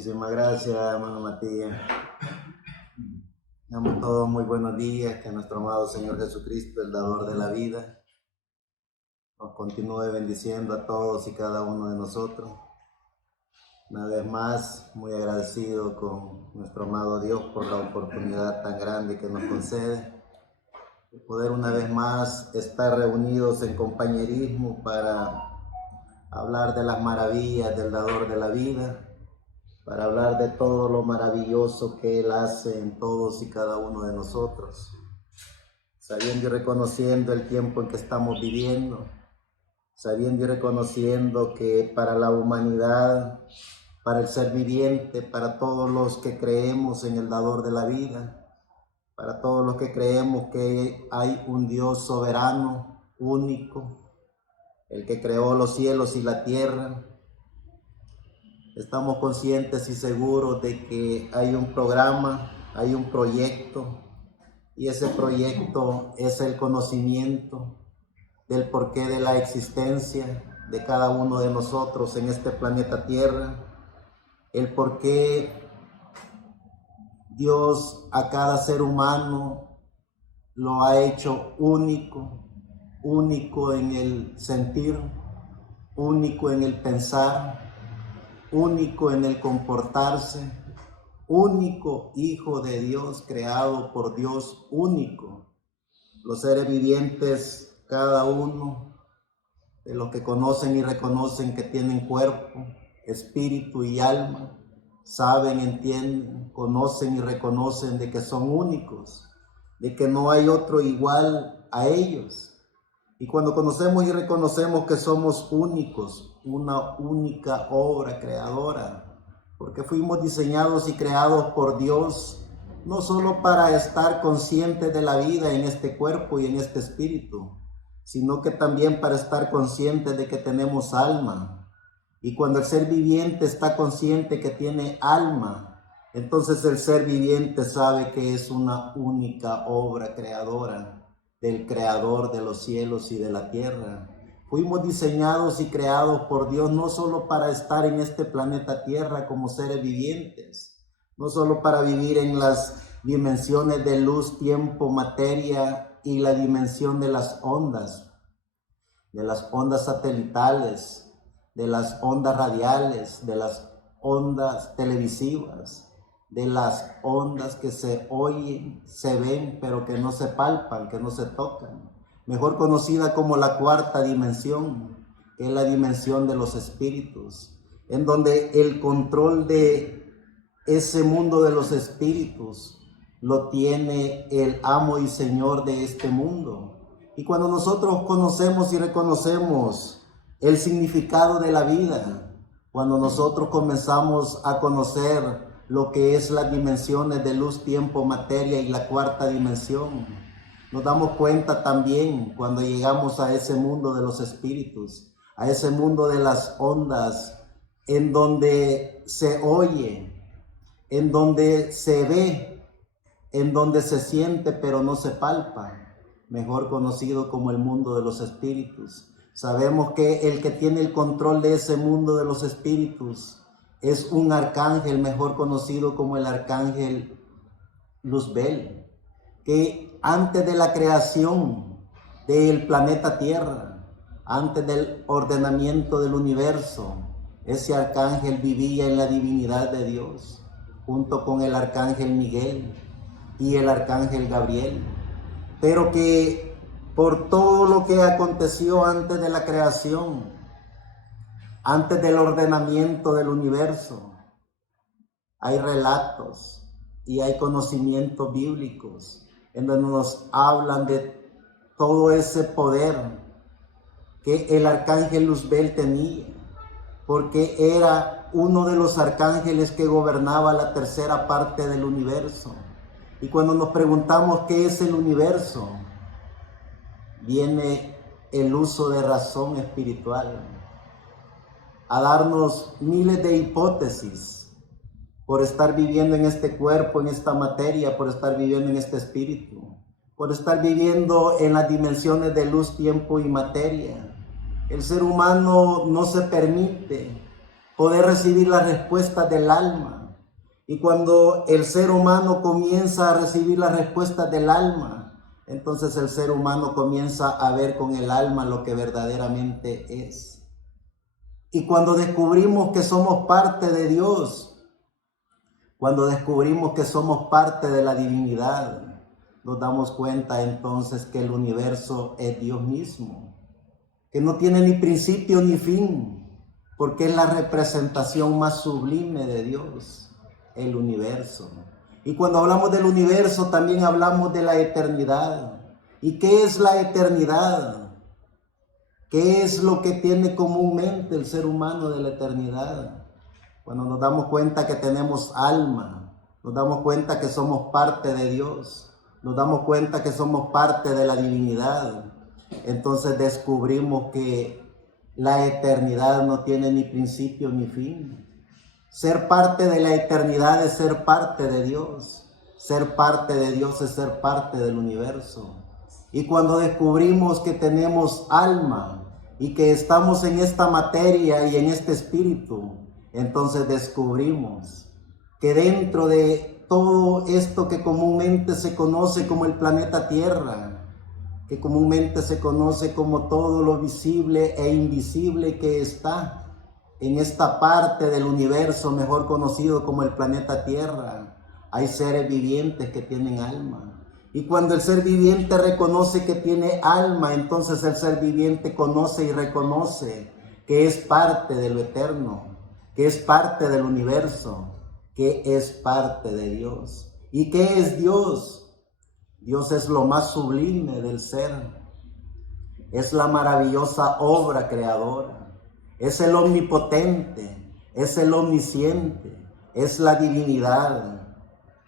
Muchísimas gracias, hermano Matías. Damos todos muy buenos días, que nuestro amado Señor Jesucristo, el dador de la vida, nos continúe bendiciendo a todos y cada uno de nosotros. Una vez más, muy agradecido con nuestro amado Dios por la oportunidad tan grande que nos concede de poder una vez más estar reunidos en compañerismo para hablar de las maravillas del dador de la vida, para hablar de todo lo maravilloso que Él hace en todos y cada uno de nosotros, sabiendo y reconociendo el tiempo en que estamos viviendo, sabiendo y reconociendo que para la humanidad, para el ser viviente, para todos los que creemos en el dador de la vida, para todos los que creemos que hay un Dios soberano, único, el que creó los cielos y la tierra, estamos conscientes y seguros de que hay un programa, hay un proyecto, y ese proyecto es el conocimiento del porqué de la existencia de cada uno de nosotros en este planeta Tierra, el porqué Dios a cada ser humano lo ha hecho único, único en el sentir, único en el pensar, único en el comportarse, único hijo de Dios, creado por Dios, único. Los seres vivientes, cada uno de los que conocen y reconocen que tienen cuerpo, espíritu y alma, saben, entienden, conocen y reconocen de que son únicos, de que no hay otro igual a ellos. Y cuando conocemos y reconocemos que somos únicos, una única obra creadora, porque fuimos diseñados y creados por Dios, no solo para estar conscientes de la vida en este cuerpo y en este espíritu, sino que también para estar conscientes de que tenemos alma. Y cuando el ser viviente está consciente que tiene alma, entonces el ser viviente sabe que es una única obra creadora del Creador de los cielos y de la tierra. Fuimos diseñados y creados por Dios no solo para estar en este planeta Tierra como seres vivientes, no solo para vivir en las dimensiones de luz, tiempo, materia y la dimensión de las ondas satelitales, de las ondas radiales, de las ondas televisivas, de las ondas que se oyen, se ven, pero que no se palpan, que no se tocan, mejor conocida como la cuarta dimensión, que es la dimensión de los espíritus, en donde el control de ese mundo de los espíritus lo tiene el amo y señor de este mundo. Y cuando nosotros conocemos y reconocemos el significado de la vida, cuando nosotros comenzamos a conocer lo que es las dimensiones de luz, tiempo, materia y la cuarta dimensión, nos damos cuenta también cuando llegamos a ese mundo de los espíritus, a ese mundo de las ondas, en donde se oye, en donde se ve, en donde se siente pero no se palpa, mejor conocido como el mundo de los espíritus. Sabemos que el que tiene el control de ese mundo de los espíritus es un arcángel, mejor conocido como el arcángel Luzbel, que antes de la creación del planeta Tierra, antes del ordenamiento del universo, ese arcángel vivía en la divinidad de Dios, junto con el arcángel Miguel y el arcángel Gabriel, pero que por todo lo que aconteció antes de la creación, antes del ordenamiento del universo, hay relatos y hay conocimientos bíblicos en donde nos hablan de todo ese poder que el arcángel Luzbel tenía, porque era uno de los arcángeles que gobernaba la tercera parte del universo. Y cuando nos preguntamos qué es el universo, viene el uso de razón espiritual a darnos miles de hipótesis por estar viviendo en este cuerpo, en esta materia, por estar viviendo en este espíritu, por estar viviendo en las dimensiones de luz, tiempo y materia. El ser humano no se permite poder recibir las respuestas del alma. Y cuando el ser humano comienza a recibir las respuestas del alma, entonces el ser humano comienza a ver con el alma lo que verdaderamente es. Y cuando descubrimos que somos parte de Dios, cuando descubrimos que somos parte de la divinidad, nos damos cuenta entonces que el universo es Dios mismo, que no tiene ni principio ni fin, porque es la representación más sublime de Dios, el universo. Y cuando hablamos del universo también hablamos de la eternidad. ¿Y qué es la eternidad? ¿Qué es lo que tiene comúnmente el ser humano de la eternidad? Cuando nos damos cuenta que tenemos alma, nos damos cuenta que somos parte de Dios, nos damos cuenta que somos parte de la divinidad, entonces descubrimos que la eternidad no tiene ni principio ni fin. Ser parte de la eternidad es ser parte de Dios. Ser parte de Dios es ser parte del universo. Y cuando descubrimos que tenemos alma y que estamos en esta materia y en este espíritu, entonces descubrimos que dentro de todo esto que comúnmente se conoce como el planeta Tierra, que comúnmente se conoce como todo lo visible e invisible que está en esta parte del universo, mejor conocido como el planeta Tierra, hay seres vivientes que tienen alma. Y cuando el ser viviente reconoce que tiene alma, entonces el ser viviente conoce y reconoce que es parte de lo eterno, que es parte del universo, que es parte de Dios. ¿Y qué es Dios? Dios es lo más sublime del ser. Es la maravillosa obra creadora. Es el omnipotente. Es el omnisciente. Es la divinidad.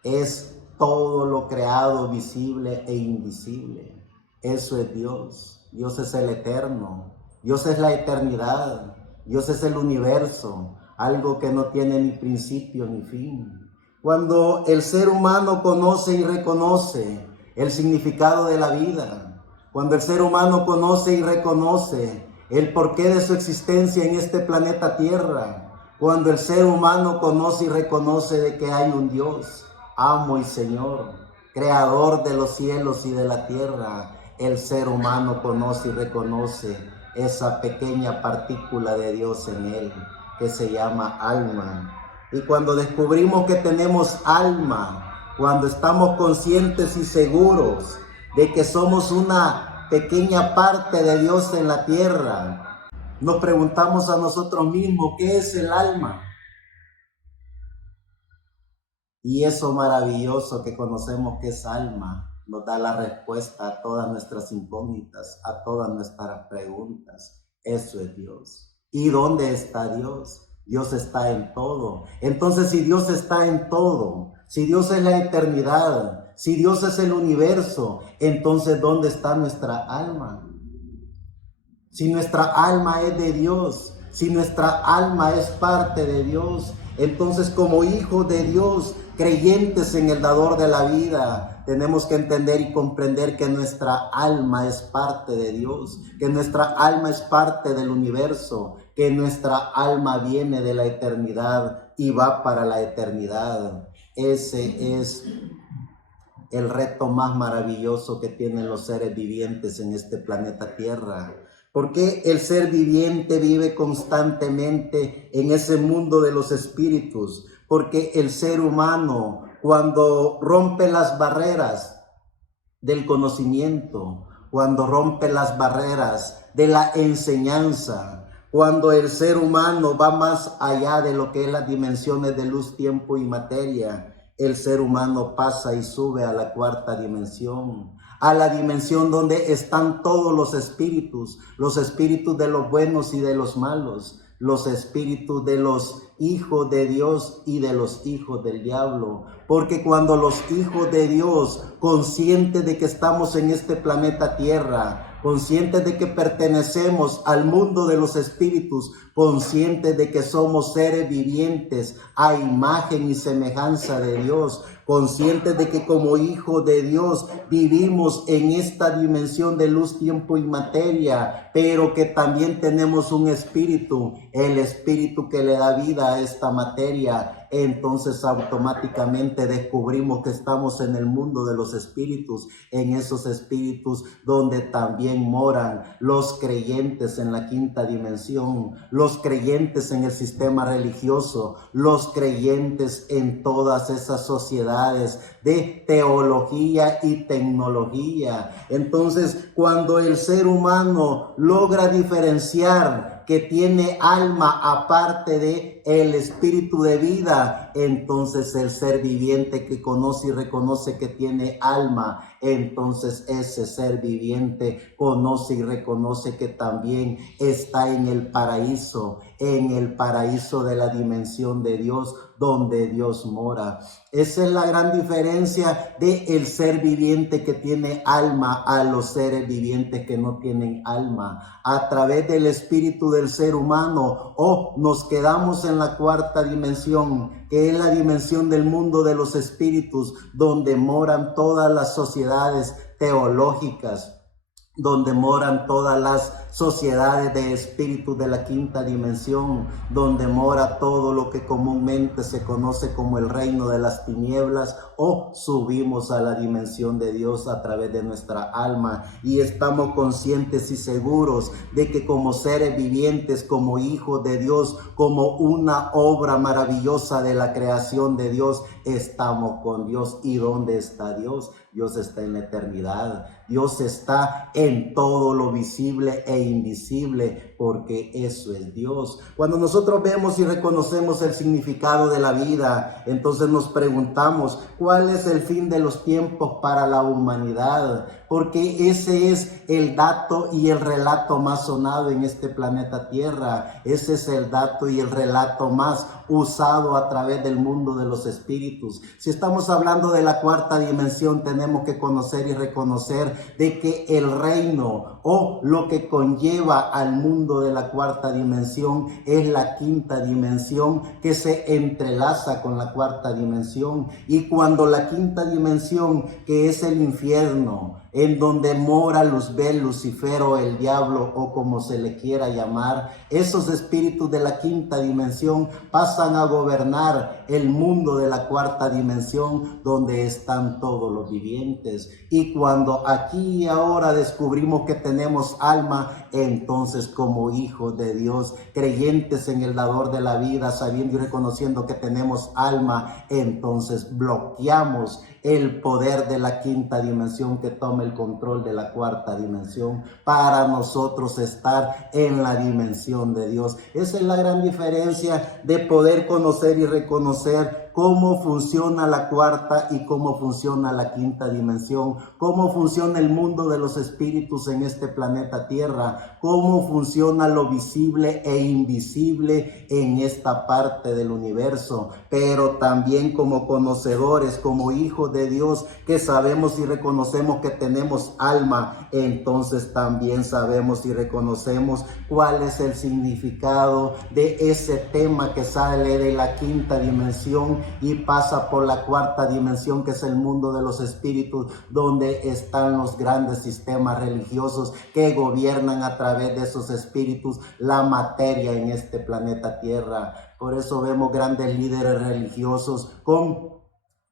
Es todo lo creado, visible e invisible. Eso es Dios. Dios es el eterno. Dios es la eternidad. Dios es el universo. Algo que no tiene ni principio ni fin. Cuando el ser humano conoce y reconoce el significado de la vida, cuando el ser humano conoce y reconoce el porqué de su existencia en este planeta Tierra, cuando el ser humano conoce y reconoce de que hay un Dios, amo y Señor, creador de los cielos y de la tierra, el ser humano conoce y reconoce esa pequeña partícula de Dios en él, que se llama alma. Y cuando descubrimos que tenemos alma, cuando estamos conscientes y seguros de que somos una pequeña parte de Dios en la tierra, nos preguntamos a nosotros mismos, ¿qué es el alma? Y eso maravilloso que conocemos que es alma, nos da la respuesta a todas nuestras incógnitas, a todas nuestras preguntas. Eso es Dios. ¿Y dónde está Dios? Dios está en todo. Entonces, si Dios está en todo, si Dios es la eternidad, si Dios es el universo, entonces ¿dónde está nuestra alma? Si nuestra alma es de Dios, si nuestra alma es parte de Dios, entonces como hijos de Dios, creyentes en el dador de la vida, tenemos que entender y comprender que nuestra alma es parte de Dios, que nuestra alma es parte del universo, que nuestra alma viene de la eternidad y va para la eternidad. Ese es el reto más maravilloso que tienen los seres vivientes en este planeta Tierra. Porque el ser viviente vive constantemente en ese mundo de los espíritus. Porque el ser humano, cuando rompe las barreras del conocimiento, cuando rompe las barreras de la enseñanza, cuando el ser humano va más allá de lo que es las dimensiones de luz, tiempo y materia, el ser humano pasa y sube a la cuarta dimensión, a la dimensión donde están todos los espíritus de los buenos y de los malos, los espíritus de los hijos de Dios y de los hijos del diablo. Porque cuando los hijos de Dios, conscientes de que estamos en este planeta Tierra, conscientes de que pertenecemos al mundo de los espíritus, conscientes de que somos seres vivientes a imagen y semejanza de Dios, conscientes de que como hijos de Dios vivimos en esta dimensión de luz, tiempo y materia, pero que también tenemos un espíritu, el espíritu que le da vida a esta materia. Entonces automáticamente descubrimos que estamos en el mundo de los espíritus, en esos espíritus donde también moran los creyentes en la quinta dimensión, los creyentes en el sistema religioso, los creyentes en todas esas sociedades de teología y tecnología. Entonces, cuando el ser humano logra diferenciar que tiene alma aparte de el espíritu de vida, entonces el ser viviente que conoce y reconoce que tiene alma, entonces ese ser viviente conoce y reconoce que también está en el paraíso de la dimensión de Dios, donde Dios mora. Esa es la gran diferencia de el ser viviente que tiene alma a los seres vivientes que no tienen alma. A través del espíritu del ser humano, nos quedamos en la cuarta dimensión, que es la dimensión del mundo de los espíritus, donde moran todas las sociedades teológicas, donde moran todas las sociedades de espíritus de la quinta dimensión, donde mora todo lo que comúnmente se conoce como el reino de las tinieblas, o subimos a la dimensión de Dios a través de nuestra alma y estamos conscientes y seguros de que como seres vivientes, como hijos de Dios, como una obra maravillosa de la creación de Dios, estamos con Dios. ¿Y dónde está Dios? Dios está en la eternidad. Dios está en todo lo visible e invisible, porque eso es Dios. Cuando nosotros vemos y reconocemos el significado de la vida, entonces nos preguntamos, ¿cuál es el fin de los tiempos para la humanidad? Porque ese es el dato y el relato más sonado en este planeta Tierra. Ese es el dato y el relato más usado a través del mundo de los espíritus. Si estamos hablando de la cuarta dimensión, tenemos que conocer y reconocer de que el reino o lo que conlleva al mundo de la cuarta dimensión es la quinta dimensión, que se entrelaza con la cuarta dimensión. Y cuando la quinta dimensión, que es el infierno, en donde mora Luzbel, Lucifer o el diablo, o como se le quiera llamar, esos espíritus de la quinta dimensión pasan a gobernar el mundo de la cuarta dimensión, donde están todos los vivientes. Y cuando aquí y ahora descubrimos que tenemos alma, entonces como hijos de Dios, creyentes en el dador de la vida, sabiendo y reconociendo que tenemos alma, entonces bloqueamos el poder de la quinta dimensión que toma el control de la cuarta dimensión para nosotros estar en la dimensión de Dios. Esa es la gran diferencia de poder conocer y reconocer cómo funciona la cuarta y cómo funciona la quinta dimensión, cómo funciona el mundo de los espíritus en este planeta Tierra, cómo funciona lo visible e invisible en esta parte del universo, pero también como conocedores, como hijos de Dios, que sabemos y reconocemos que tenemos alma, entonces también sabemos y reconocemos cuál es el significado de ese tema que sale de la quinta dimensión y pasa por la cuarta dimensión, que es el mundo de los espíritus, donde están los grandes sistemas religiosos que gobiernan a través de esos espíritus la materia en este planeta Tierra. Por eso vemos grandes líderes religiosos con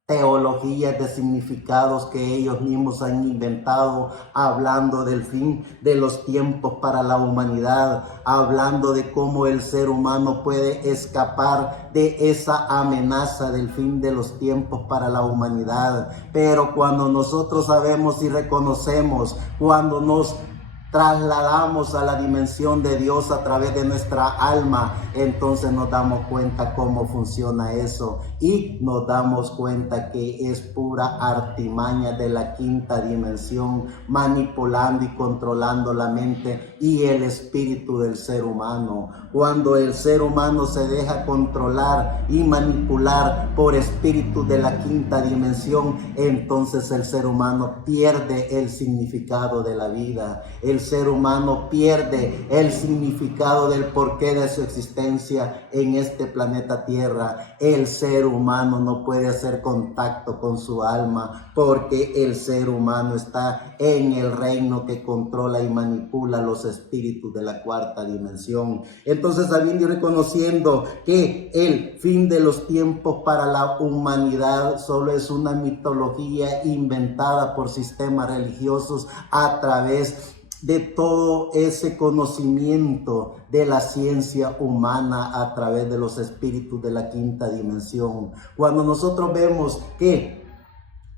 teologías de significados que ellos mismos han inventado, hablando del fin de los tiempos para la humanidad, hablando de cómo el ser humano puede escapar de esa amenaza del fin de los tiempos para la humanidad. Pero cuando nosotros sabemos y reconocemos, cuando nos trasladamos a la dimensión de Dios a través de nuestra alma, entonces nos damos cuenta cómo funciona eso. y nos damos cuenta que es pura artimaña de la quinta dimensión, manipulando y controlando la mente y el espíritu del ser humano. Cuando el ser humano se deja controlar y manipular por espíritus de la quinta dimensión, entonces el ser humano pierde el significado de la vida. El ser humano pierde el significado del porqué de su existencia en este planeta Tierra. El ser humano no puede hacer contacto con su alma porque el ser humano está en el reino que controla y manipula los espíritus de la cuarta dimensión. Entonces, sabiendo y reconociendo que el fin de los tiempos para la humanidad solo es una mitología inventada por sistemas religiosos a través de todo ese conocimiento de la ciencia humana a través de los espíritus de la quinta dimensión. Cuando nosotros vemos que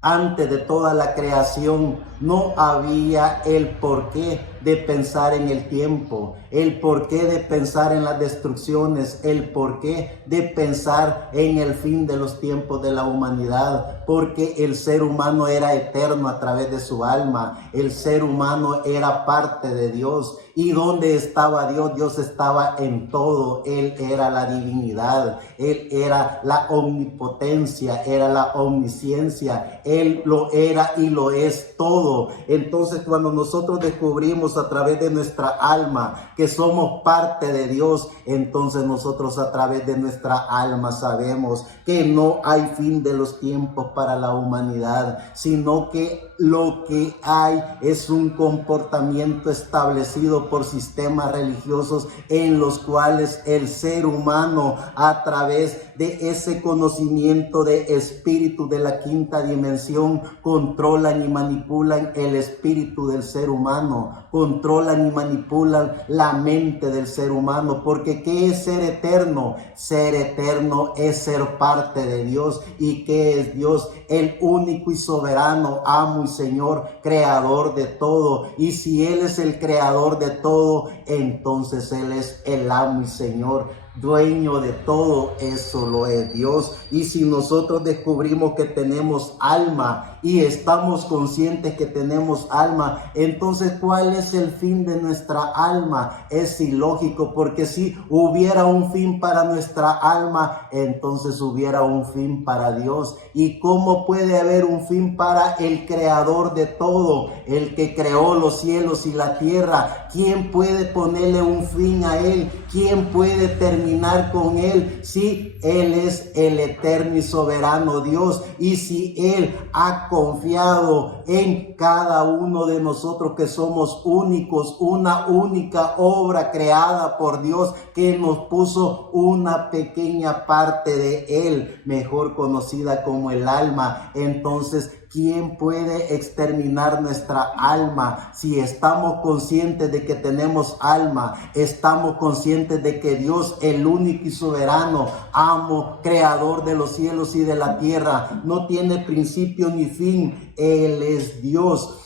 antes de toda la creación no había el porqué de pensar en el tiempo, el porqué de pensar en las destrucciones, el porqué de pensar en el fin de los tiempos de la humanidad, porque el ser humano era eterno a través de su alma, el ser humano era parte de Dios. ¿Y dónde estaba Dios? Dios estaba en todo. Él era la divinidad, Él era la omnipotencia, era la omnisciencia, Él lo era y lo es todo. Entonces, cuando nosotros descubrimos a través de nuestra alma que somos parte de Dios, entonces nosotros a través de nuestra alma sabemos que no hay fin de los tiempos para la humanidad, sino que lo que hay es un comportamiento establecido por sistemas religiosos en los cuales el ser humano, a través de ese conocimiento de espíritu de la quinta dimensión, controlan y manipulan el espíritu del ser humano, controlan y manipulan la mente del ser humano. Porque ¿qué es ser eterno? Ser eterno es ser parte de Dios. ¿Y qué es Dios? El único y soberano amo y Señor, creador de todo. Y si Él es el creador de todo, entonces Él es el amo y Señor, dueño de todo. Eso lo es Dios. Y si nosotros descubrimos que tenemos alma y estamos conscientes que tenemos alma, entonces ¿cuál es el fin de nuestra alma? Es ilógico, porque si hubiera un fin para nuestra alma, entonces hubiera un fin para Dios. ¿Y cómo puede haber un fin para el creador de todo, el que creó los cielos y la tierra? ¿Quién puede ponerle un fin a Él? ¿Quién puede terminar con Él? Si Él es el eterno y soberano Dios, y si Él ha confiado en cada uno de nosotros que somos únicos, una única obra creada por Dios, que nos puso una pequeña parte de Él, mejor conocida como el alma, entonces ¿quién puede exterminar nuestra alma? Si estamos conscientes de que tenemos alma, estamos conscientes de que Dios, el único y soberano, amo, creador de los cielos y de la tierra, no tiene principio ni fin, Él es Dios.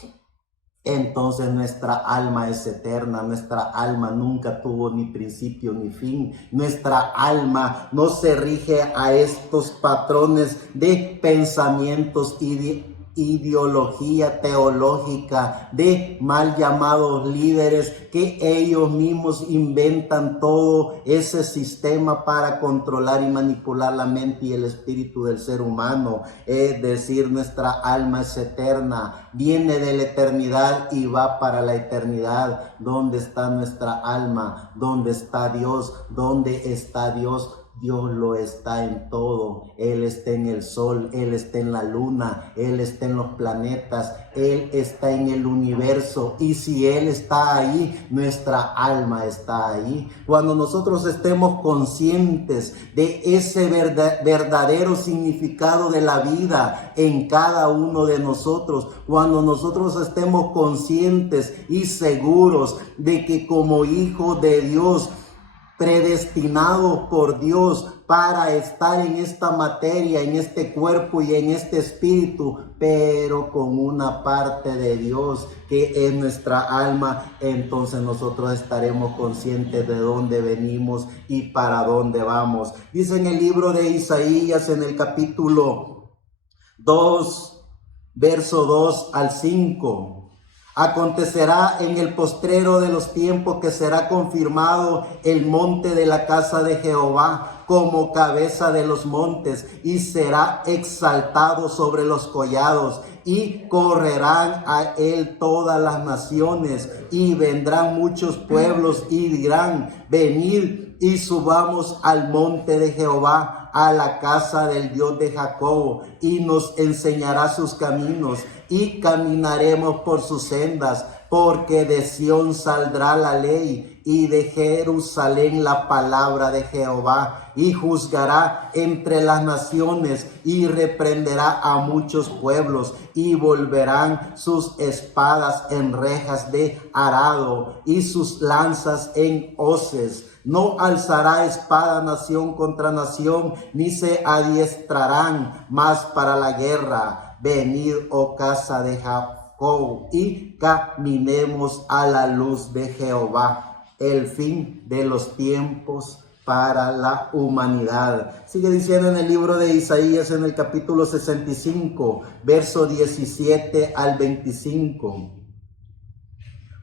Entonces nuestra alma es eterna, nuestra alma nunca tuvo ni principio ni fin. Nuestra alma no se rige a estos patrones de pensamientos y de ideología teológica de mal llamados líderes, que ellos mismos inventan todo ese sistema para controlar y manipular la mente y el espíritu del ser humano. Es decir, nuestra alma es eterna, viene de la eternidad y va para la eternidad. ¿Dónde está nuestra alma? ¿Dónde está Dios? ¿Dónde está Dios? Dios lo está en todo. Él está en el sol, Él está en la luna, Él está en los planetas, Él está en el universo. Y si Él está ahí, nuestra alma está ahí. Cuando nosotros estemos conscientes de ese verdadero significado de la vida en cada uno de nosotros, cuando nosotros estemos conscientes y seguros de que como hijos de Dios, predestinados por Dios para estar en esta materia, en este cuerpo y en este espíritu, pero con una parte de Dios que es nuestra alma. Entonces nosotros estaremos conscientes de dónde venimos y para dónde vamos. Dice en el libro de Isaías, en el capítulo 2, verso 2 al 5. Acontecerá en el postrero de los tiempos que será confirmado el monte de la casa de Jehová como cabeza de los montes, y será exaltado sobre los collados, y correrán a él todas las naciones, y vendrán muchos pueblos y dirán: venid y subamos al monte de Jehová, a la casa del Dios de Jacob, y nos enseñará sus caminos, y caminaremos por sus sendas, porque de Sión saldrá la ley, y de Jerusalén la palabra de Jehová, y juzgará entre las naciones, y reprenderá a muchos pueblos, y volverán sus espadas en rejas de arado, y sus lanzas en hoces. No alzará espada nación contra nación, ni se adiestrarán más para la guerra. Venid, oh casa de Jacob, y caminemos a la luz de Jehová. El fin de los tiempos para la humanidad. Sigue diciendo en el libro de Isaías, en el capítulo 65, verso 17 al 25.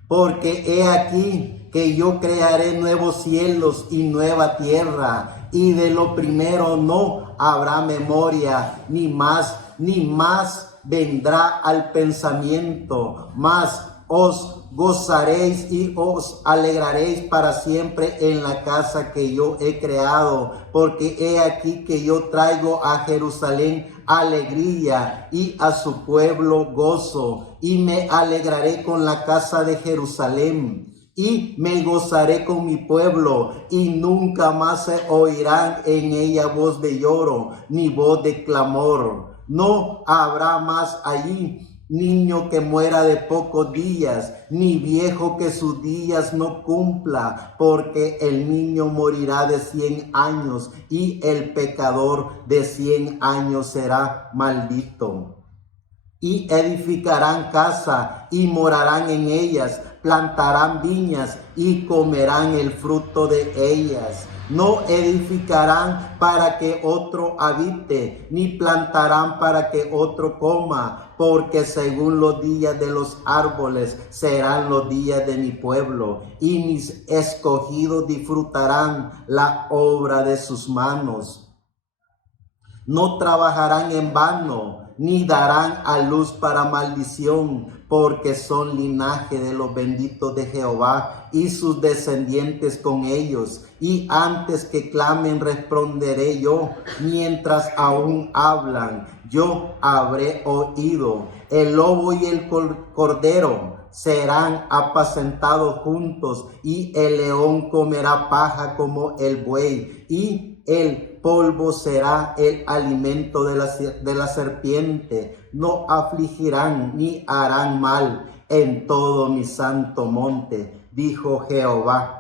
Porque he aquí que yo crearé nuevos cielos y nueva tierra, y de lo primero no habrá memoria, ni más vendrá al pensamiento, mas os gozaréis y os alegraréis para siempre en la casa que yo he creado, porque he aquí que yo traigo a Jerusalén alegría y a su pueblo gozo, y me alegraré con la casa de Jerusalén, y me gozaré con mi pueblo, y nunca más se oirán en ella voz de lloro, ni voz de clamor. No habrá más allí niño que muera de pocos días, ni viejo que sus días no cumpla, porque el niño morirá de 100 años, y el pecador de 100 años será maldito. Y edificarán casa y morarán en ellas, plantarán viñas y comerán el fruto de ellas. No edificarán para que otro habite, ni plantarán para que otro coma, porque según los días de los árboles serán los días de mi pueblo, y mis escogidos disfrutarán la obra de sus manos. No trabajarán en vano, ni darán a luz para maldición, porque son linaje de los benditos de Jehová, y sus descendientes con ellos. Y antes que clamen responderé yo, mientras aún hablan, yo habré oído. El lobo y el cordero serán apacentados juntos, y el león comerá paja como el buey, y el polvo será el alimento de la serpiente. No afligirán ni harán mal en todo mi santo monte, dijo Jehová.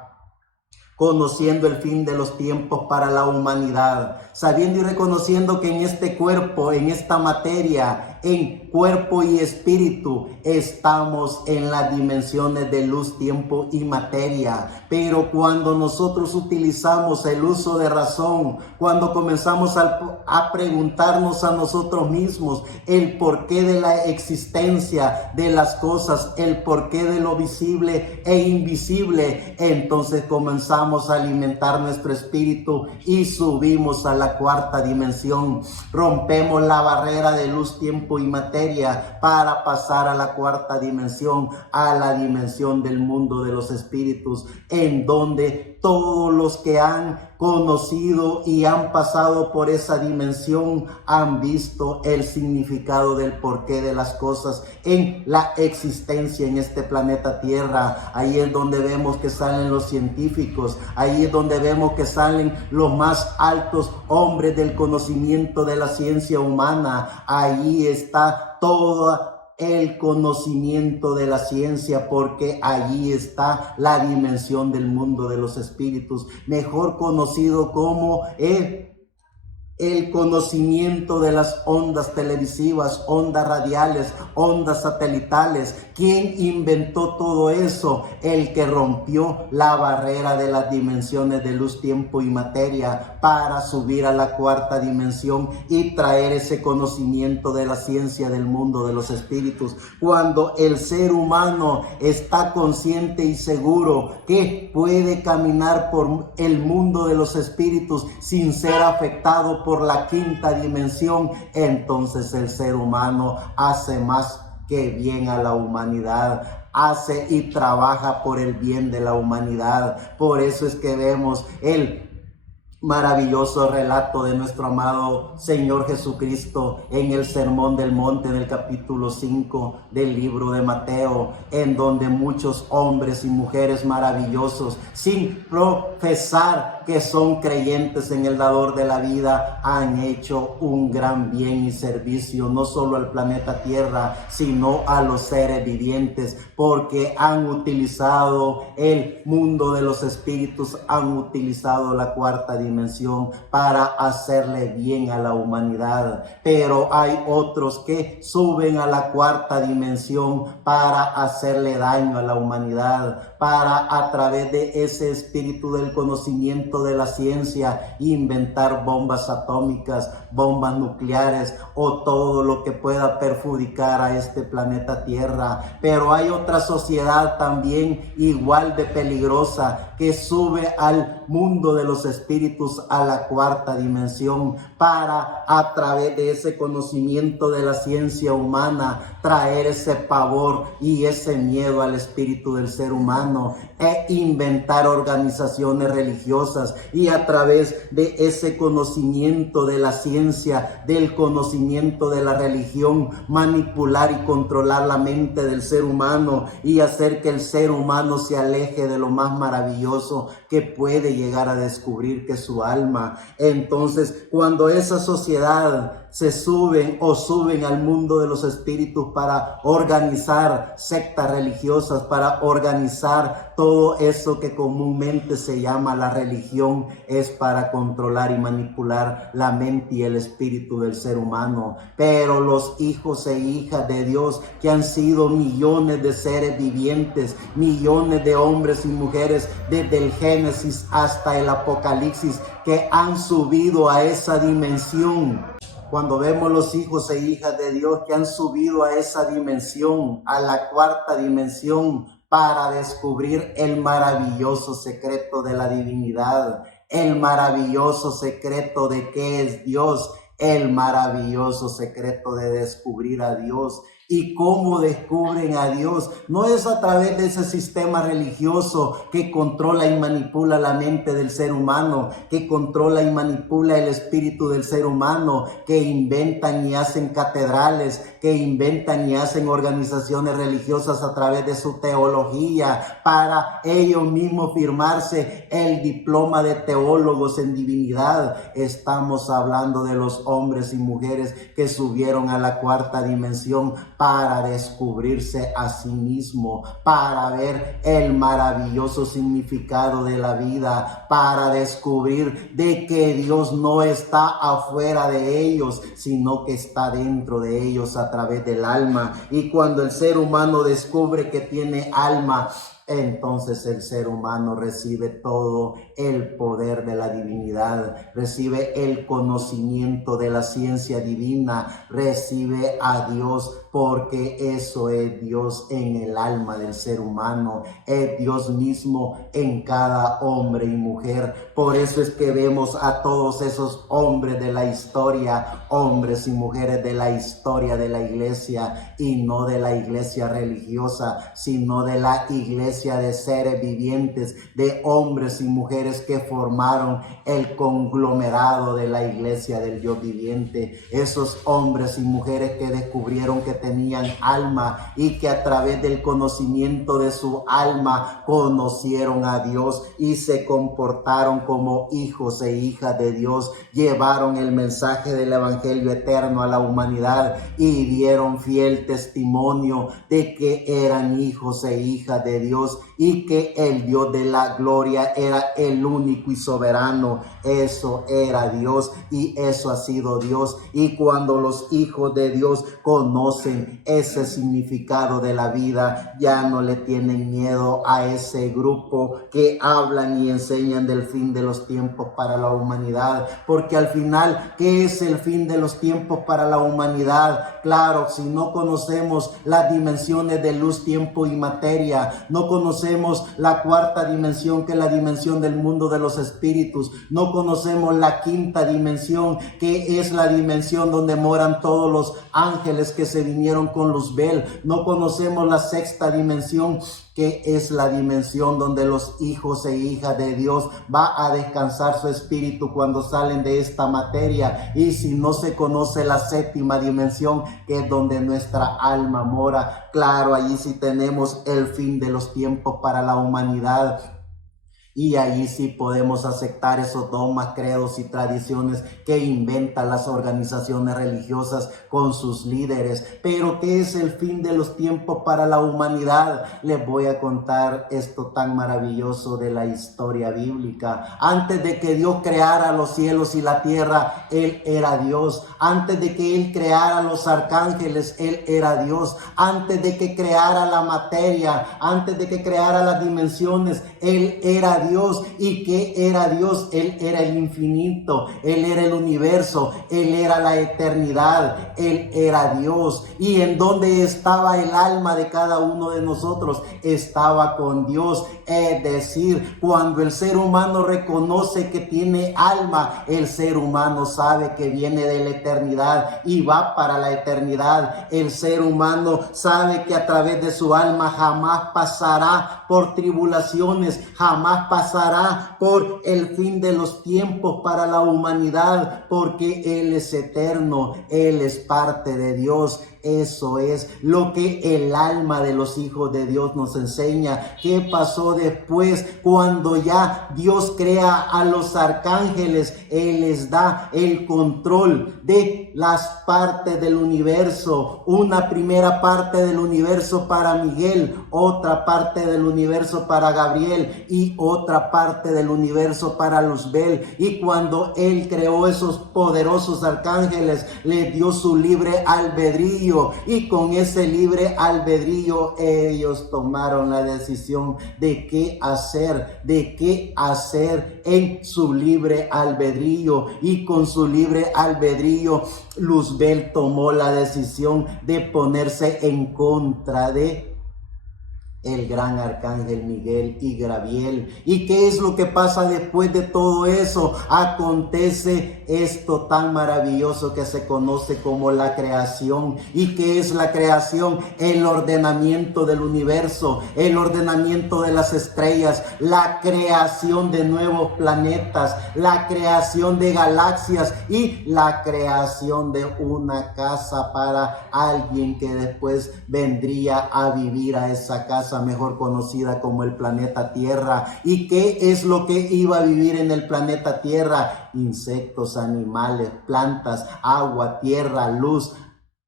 Conociendo el fin de los tiempos para la humanidad, sabiendo y reconociendo que en este cuerpo, en esta materia, en cuerpo y espíritu, estamos en las dimensiones de luz, tiempo y materia. Pero cuando nosotros utilizamos el uso de razón, cuando comenzamos a preguntarnos a nosotros mismos el porqué de la existencia de las cosas, el porqué de lo visible e invisible, entonces comenzamos a alimentar nuestro espíritu y subimos a la cuarta dimensión. Rompemos la barrera de luz, tiempo y materia para pasar a la cuarta dimensión, a la dimensión del mundo de los espíritus, en donde todos los que han conocido y han pasado por esa dimensión han visto el significado del porqué de las cosas en la existencia en este planeta Tierra. Ahí es donde vemos que salen los científicos, ahí es donde vemos que salen los más altos hombres del conocimiento de la ciencia humana. Ahí está todo el conocimiento de la ciencia, porque allí está la dimensión del mundo de los espíritus, mejor conocido como el el conocimiento de las ondas televisivas, ondas radiales, ondas satelitales. ¿Quién inventó todo eso? El que rompió la barrera de las dimensiones de luz, tiempo y materia para subir a la cuarta dimensión y traer ese conocimiento de la ciencia del mundo de los espíritus. Cuando el ser humano está consciente y seguro que puede caminar por el mundo de los espíritus sin ser afectado por la quinta dimensión, entonces el ser humano hace más que bien a la humanidad, hace y trabaja por el bien de la humanidad. Por eso es que vemos el maravilloso relato de nuestro amado Señor Jesucristo en el Sermón del Monte, en el capítulo 5 del libro de Mateo, en donde muchos hombres y mujeres maravillosos, sin profesar que son creyentes en el dador de la vida, han hecho un gran bien y servicio, no solo al planeta Tierra, sino a los seres vivientes, porque han utilizado el mundo de los espíritus, han utilizado la cuarta dimensión para hacerle bien a la humanidad. Pero hay otros que suben a la cuarta dimensión para hacerle daño a la humanidad, para a través de ese espíritu del conocimiento de la ciencia inventar bombas atómicas, bombas nucleares o todo lo que pueda perjudicar a este planeta Tierra. Pero hay otra sociedad también igual de peligrosa que sube al mundo de los espíritus, a la cuarta dimensión, para a través de ese conocimiento de la ciencia humana traer ese pavor y ese miedo al espíritu del ser humano e inventar organizaciones religiosas, y a través de ese conocimiento de la ciencia, del conocimiento de la religión, manipular y controlar la mente del ser humano y hacer que el ser humano se aleje de lo más maravilloso que puede llegar a descubrir, que es su alma. Entonces, cuando esa sociedad se suben al mundo de los espíritus para organizar sectas religiosas, para organizar todo eso que comúnmente se llama la religión, es para controlar y manipular la mente y el espíritu del ser humano. Pero los hijos e hijas de Dios, que han sido millones de seres vivientes, millones de hombres y mujeres, desde el Génesis hasta el Apocalipsis, que han subido a esa dimensión. Cuando vemos los hijos e hijas de Dios que han subido a esa dimensión, a la cuarta dimensión, para descubrir el maravilloso secreto de la divinidad, el maravilloso secreto de qué es Dios, el maravilloso secreto de descubrir a Dios. ¿Y cómo descubren a Dios? No es a través de ese sistema religioso que controla y manipula la mente del ser humano, que controla y manipula el espíritu del ser humano, que inventan y hacen catedrales, que inventan y hacen organizaciones religiosas a través de su teología, para ellos mismos firmarse el diploma de teólogos en divinidad. Estamos hablando de los hombres y mujeres que subieron a la cuarta dimensión para descubrirse a sí mismo, para ver el maravilloso significado de la vida, para descubrir de que Dios no está afuera de ellos, sino que está dentro de ellos a través del alma. Y cuando el ser humano descubre que tiene alma, entonces el ser humano recibe todo el poder de la divinidad, recibe el conocimiento de la ciencia divina, recibe a Dios, porque eso es Dios en el alma del ser humano, es Dios mismo en cada hombre y mujer. Por eso es que vemos a todos esos hombres de la historia, hombres y mujeres de la historia de la iglesia, y no de la iglesia religiosa, sino de la iglesia de seres vivientes, de hombres y mujeres que formaron el conglomerado de la iglesia del Dios viviente. Esos hombres y mujeres que descubrieron que tenían alma y que a través del conocimiento de su alma conocieron a Dios y se comportaron como hijos e hijas de Dios, llevaron el mensaje del evangelio eterno a la humanidad y dieron fiel testimonio de que eran hijos e hijas de Dios, Dios y que el Dios de la gloria era el único y soberano. Eso era Dios y eso ha sido Dios. Y cuando los hijos de Dios conocen ese significado de la vida, ya no le tienen miedo a ese grupo que hablan y enseñan del fin de los tiempos para la humanidad. Porque al final, ¿qué es el fin de los tiempos para la humanidad? Claro, si no conocemos las dimensiones de luz, tiempo y materia, no conocemos la cuarta dimensión, que es la dimensión del mundo de los espíritus, no conocemos la quinta dimensión, que es la dimensión donde moran todos los ángeles que se vinieron con Luzbel, no conocemos la sexta dimensión, que es la dimensión donde los hijos e hijas de Dios va a descansar su espíritu cuando salen de esta materia. Y si no se conoce la séptima dimensión, que es donde nuestra alma mora, claro, allí sí tenemos el fin de los tiempos para la humanidad. Y ahí sí podemos aceptar esos dogmas, credos y tradiciones que inventan las organizaciones religiosas con sus líderes. Pero ¿qué es el fin de los tiempos para la humanidad? Les voy a contar esto tan maravilloso de la historia bíblica. Antes de que Dios creara los cielos y la tierra, Él era Dios. Antes de que Él creara los arcángeles, Él era Dios. Antes de que creara la materia, antes de que creara las dimensiones, Él era Dios. ¿Y qué era Dios? Él era el infinito, Él era el universo, Él era la eternidad, Él era Dios. ¿Y en dónde estaba el alma de cada uno de nosotros? Estaba con Dios. Es decir, cuando el ser humano reconoce que tiene alma, el ser humano sabe que viene de la eternidad y va para la eternidad. El ser humano sabe que a través de su alma jamás pasará por tribulaciones, jamás pasará por el fin de los tiempos para la humanidad, porque Él es eterno, Él es parte de Dios. Eso es lo que el alma de los hijos de Dios nos enseña. ¿Qué pasó después? Cuando ya Dios crea a los arcángeles, Él les da el control de las partes del universo. Una primera parte del universo para Miguel, otra parte del universo para Gabriel y otra parte del universo para Luzbel. Y cuando Él creó esos poderosos arcángeles, les dio su libre albedrío. Y con ese libre albedrío ellos tomaron la decisión de qué hacer en su libre albedrío. Y con su libre albedrío, Luzbel tomó la decisión de ponerse en contra de el gran arcángel Miguel y Gabriel. ¿Y qué es lo que pasa después de todo eso? Acontece esto tan maravilloso que se conoce como la creación. ¿Y qué es la creación? El ordenamiento del universo, el ordenamiento de las estrellas, la creación de nuevos planetas, la creación de galaxias y la creación de una casa para alguien que después vendría a vivir a esa casa, mejor conocida como el planeta Tierra. ¿Y qué es lo que iba a vivir en el planeta Tierra? Insectos, animales, plantas, agua, tierra, luz,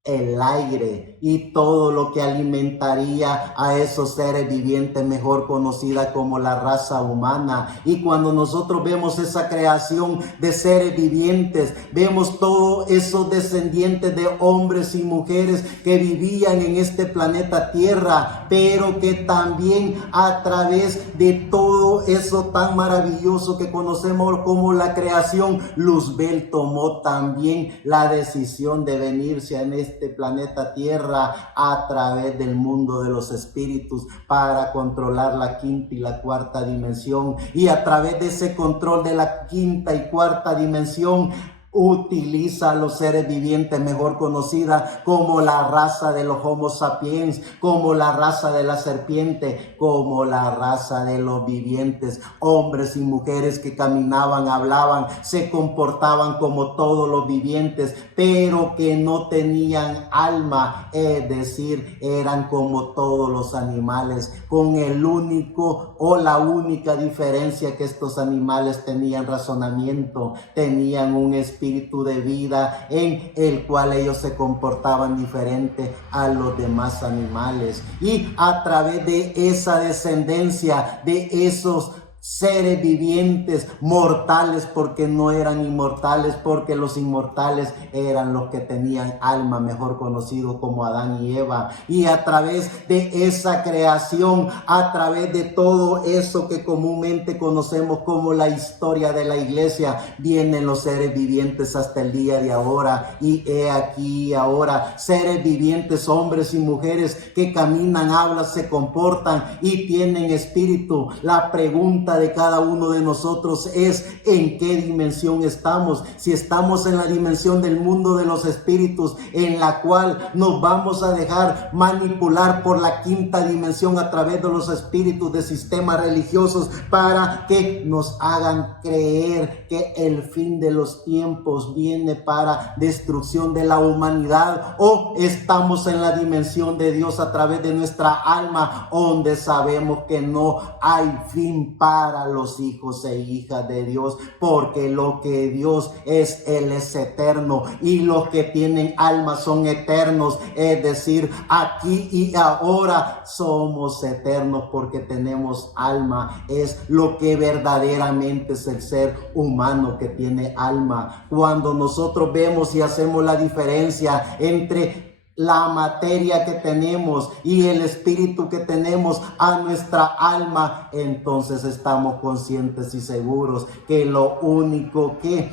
el aire y todo lo que alimentaría a esos seres vivientes, mejor conocida como la raza humana. Y cuando nosotros vemos esa creación de seres vivientes, vemos todos esos descendientes de hombres y mujeres que vivían en este planeta Tierra, pero que también a través de todo eso tan maravilloso que conocemos como la creación, Luzbel tomó también la decisión de venirse en este planeta Tierra a través del mundo de los espíritus para controlar la quinta y la cuarta dimensión. Y a través de ese control de la quinta y cuarta dimensión, utiliza a los seres vivientes, mejor conocida como la raza de los Homo sapiens, como la raza de la serpiente, como la raza de los vivientes, hombres y mujeres que caminaban, hablaban, se comportaban como todos los vivientes, pero que no tenían alma, es decir, eran como todos los animales, con el único o la única diferencia que estos animales tenían razonamiento, tenían un espíritu espíritu de vida en el cual ellos se comportaban diferente a los demás animales. Y a través de esa descendencia, de esos seres vivientes, mortales, porque no eran inmortales, porque los inmortales eran los que tenían alma, mejor conocido como Adán y Eva. Y a través de esa creación, a través de todo eso que comúnmente conocemos como la historia de la iglesia, vienen los seres vivientes hasta el día de ahora. Y he aquí ahora seres vivientes, hombres y mujeres que caminan, hablan, se comportan y tienen espíritu. La pregunta de cada uno de nosotros es: ¿en qué dimensión estamos? Si estamos en la dimensión del mundo de los espíritus, en la cual nos vamos a dejar manipular por la quinta dimensión a través de los espíritus de sistemas religiosos para que nos hagan creer que el fin de los tiempos viene para destrucción de la humanidad, o estamos en la dimensión de Dios a través de nuestra alma, donde sabemos que no hay fin para los hijos e hijas de Dios, porque lo que Dios es, Él es eterno, y los que tienen alma son eternos, es decir, aquí y ahora somos eternos porque tenemos alma. Es lo que verdaderamente es el ser humano que tiene alma. Cuando nosotros vemos y hacemos la diferencia entre la materia que tenemos y el espíritu que tenemos a nuestra alma, entonces estamos conscientes y seguros que lo único que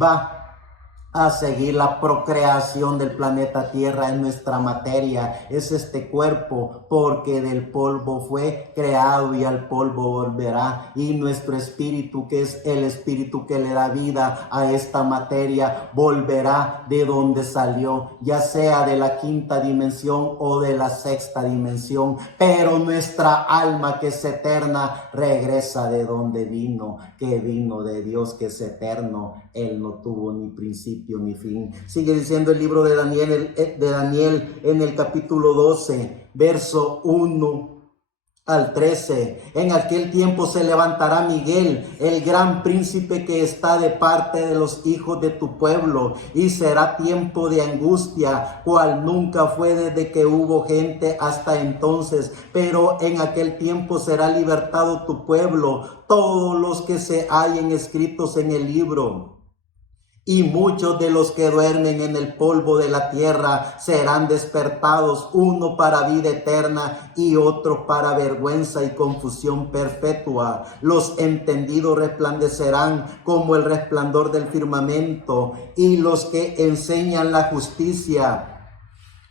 va a seguir la procreación del planeta Tierra en nuestra materia es este cuerpo, porque del polvo fue creado y al polvo volverá. Y nuestro espíritu, que es el espíritu que le da vida a esta materia, volverá de donde salió, ya sea de la quinta dimensión o de la sexta dimensión, pero nuestra alma, que es eterna, regresa de donde vino, que vino de Dios, que es eterno. Él no tuvo ni principio ni fin. Sigue diciendo el libro de Daniel en el capítulo 12, verso 1 al 13. En aquel tiempo se levantará Miguel, el gran príncipe que está de parte de los hijos de tu pueblo, y será tiempo de angustia, cual nunca fue desde que hubo gente hasta entonces. Pero en aquel tiempo será libertado tu pueblo, todos los que se hallen escritos en el libro. Y muchos de los que duermen en el polvo de la tierra serán despertados, uno para vida eterna y otro para vergüenza y confusión perpetua. Los entendidos resplandecerán como el resplandor del firmamento, y los que enseñan la justicia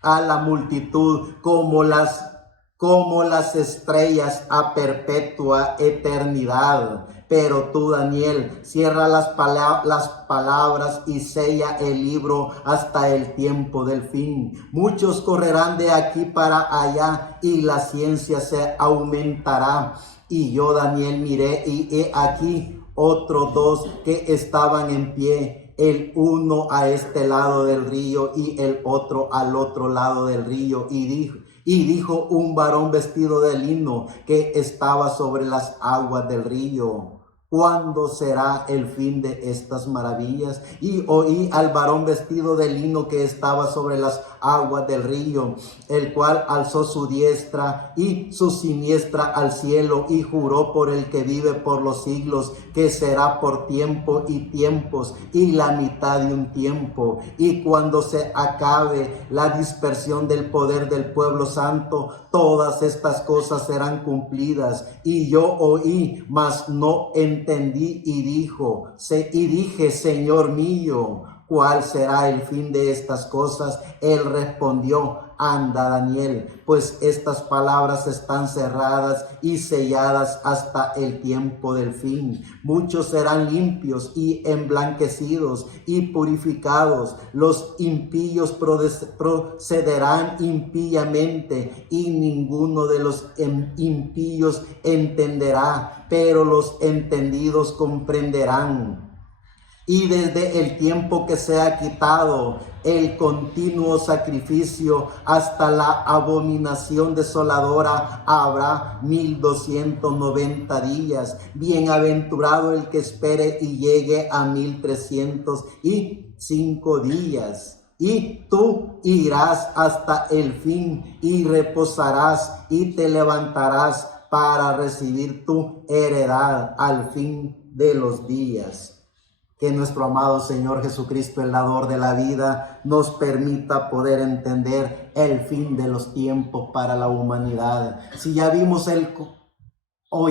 a la multitud como las estrellas a perpetua eternidad. Pero tú, Daniel, cierra las palabras y sella el libro hasta el tiempo del fin. Muchos correrán de aquí para allá y la ciencia se aumentará. Y yo, Daniel, miré y he aquí otros dos que estaban en pie, el uno a este lado del río y el otro al otro lado del río. Y dijo un varón vestido de lino que estaba sobre las aguas del río: ¿cuándo será el fin de estas maravillas? Y oí al varón vestido de lino que estaba sobre las aguas del río, el cual alzó su diestra y su siniestra al cielo y juró por el que vive por los siglos, que será por tiempo y tiempos y la mitad de un tiempo. Y cuando se acabe la dispersión del poder del pueblo santo, todas estas cosas serán cumplidas. Y yo oí, mas no entendí, y dije: Señor mío, ¿cuál será el fin de estas cosas? Él respondió: anda, Daniel, pues estas palabras están cerradas y selladas hasta el tiempo del fin. Muchos serán limpios y emblanquecidos y purificados. Los impíos procederán impíamente, y ninguno de los impíos entenderá, pero los entendidos comprenderán. Y desde el tiempo que se ha quitado el continuo sacrificio hasta la abominación desoladora habrá 1290 días. Bienaventurado el que espere y llegue a 1305 días. Y tú irás hasta el fin y reposarás y te levantarás para recibir tu heredad al fin de los días. Que nuestro amado Señor Jesucristo, el dador de la vida, nos permita poder entender el fin de los tiempos para la humanidad. Si ya vimos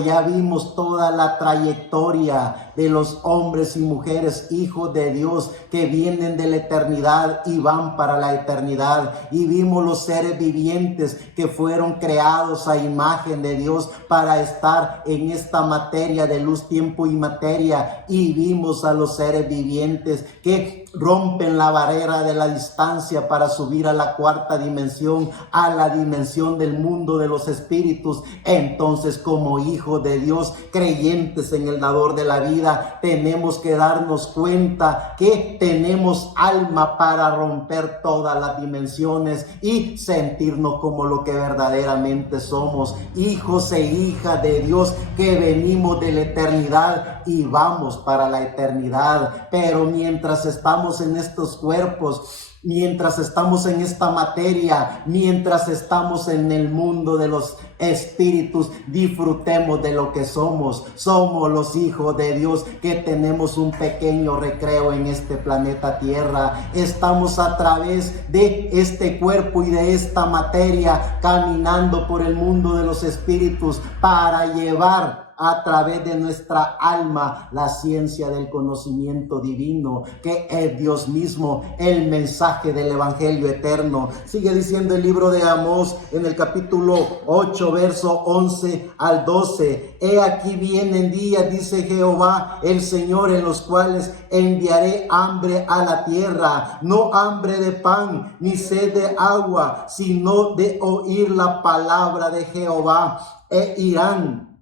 ya vimos toda la trayectoria de los hombres y mujeres, hijos de Dios, que vienen de la eternidad y van para la eternidad. Y vimos los seres vivientes que fueron creados a imagen de Dios para estar en esta materia de luz, tiempo y materia. Y vimos a los seres vivientes que rompen la barrera de la distancia para subir a la cuarta dimensión, a la dimensión del mundo de los espíritus. Entonces, como hijos de Dios, creyentes en el dador de la vida, tenemos que darnos cuenta que tenemos alma para romper todas las dimensiones y sentirnos como lo que verdaderamente somos, hijos e hijas de Dios, que venimos de la eternidad y vamos para la eternidad. Pero mientras estamos en estos cuerpos, mientras estamos en esta materia, mientras estamos en el mundo de los espíritus, disfrutemos de lo que somos. Somos los hijos de Dios que tenemos un pequeño recreo en este planeta Tierra. Estamos a través de este cuerpo y de esta materia caminando por el mundo de los espíritus para llevar a través de nuestra alma la ciencia del conocimiento divino, que es Dios mismo, el mensaje del evangelio eterno. Sigue diciendo el libro de Amós en el capítulo 8, verso 11 al 12. He aquí vienen días, dice Jehová el Señor, en los cuales enviaré hambre a la tierra, no hambre de pan ni sed de agua, sino de oír la palabra de Jehová. E irán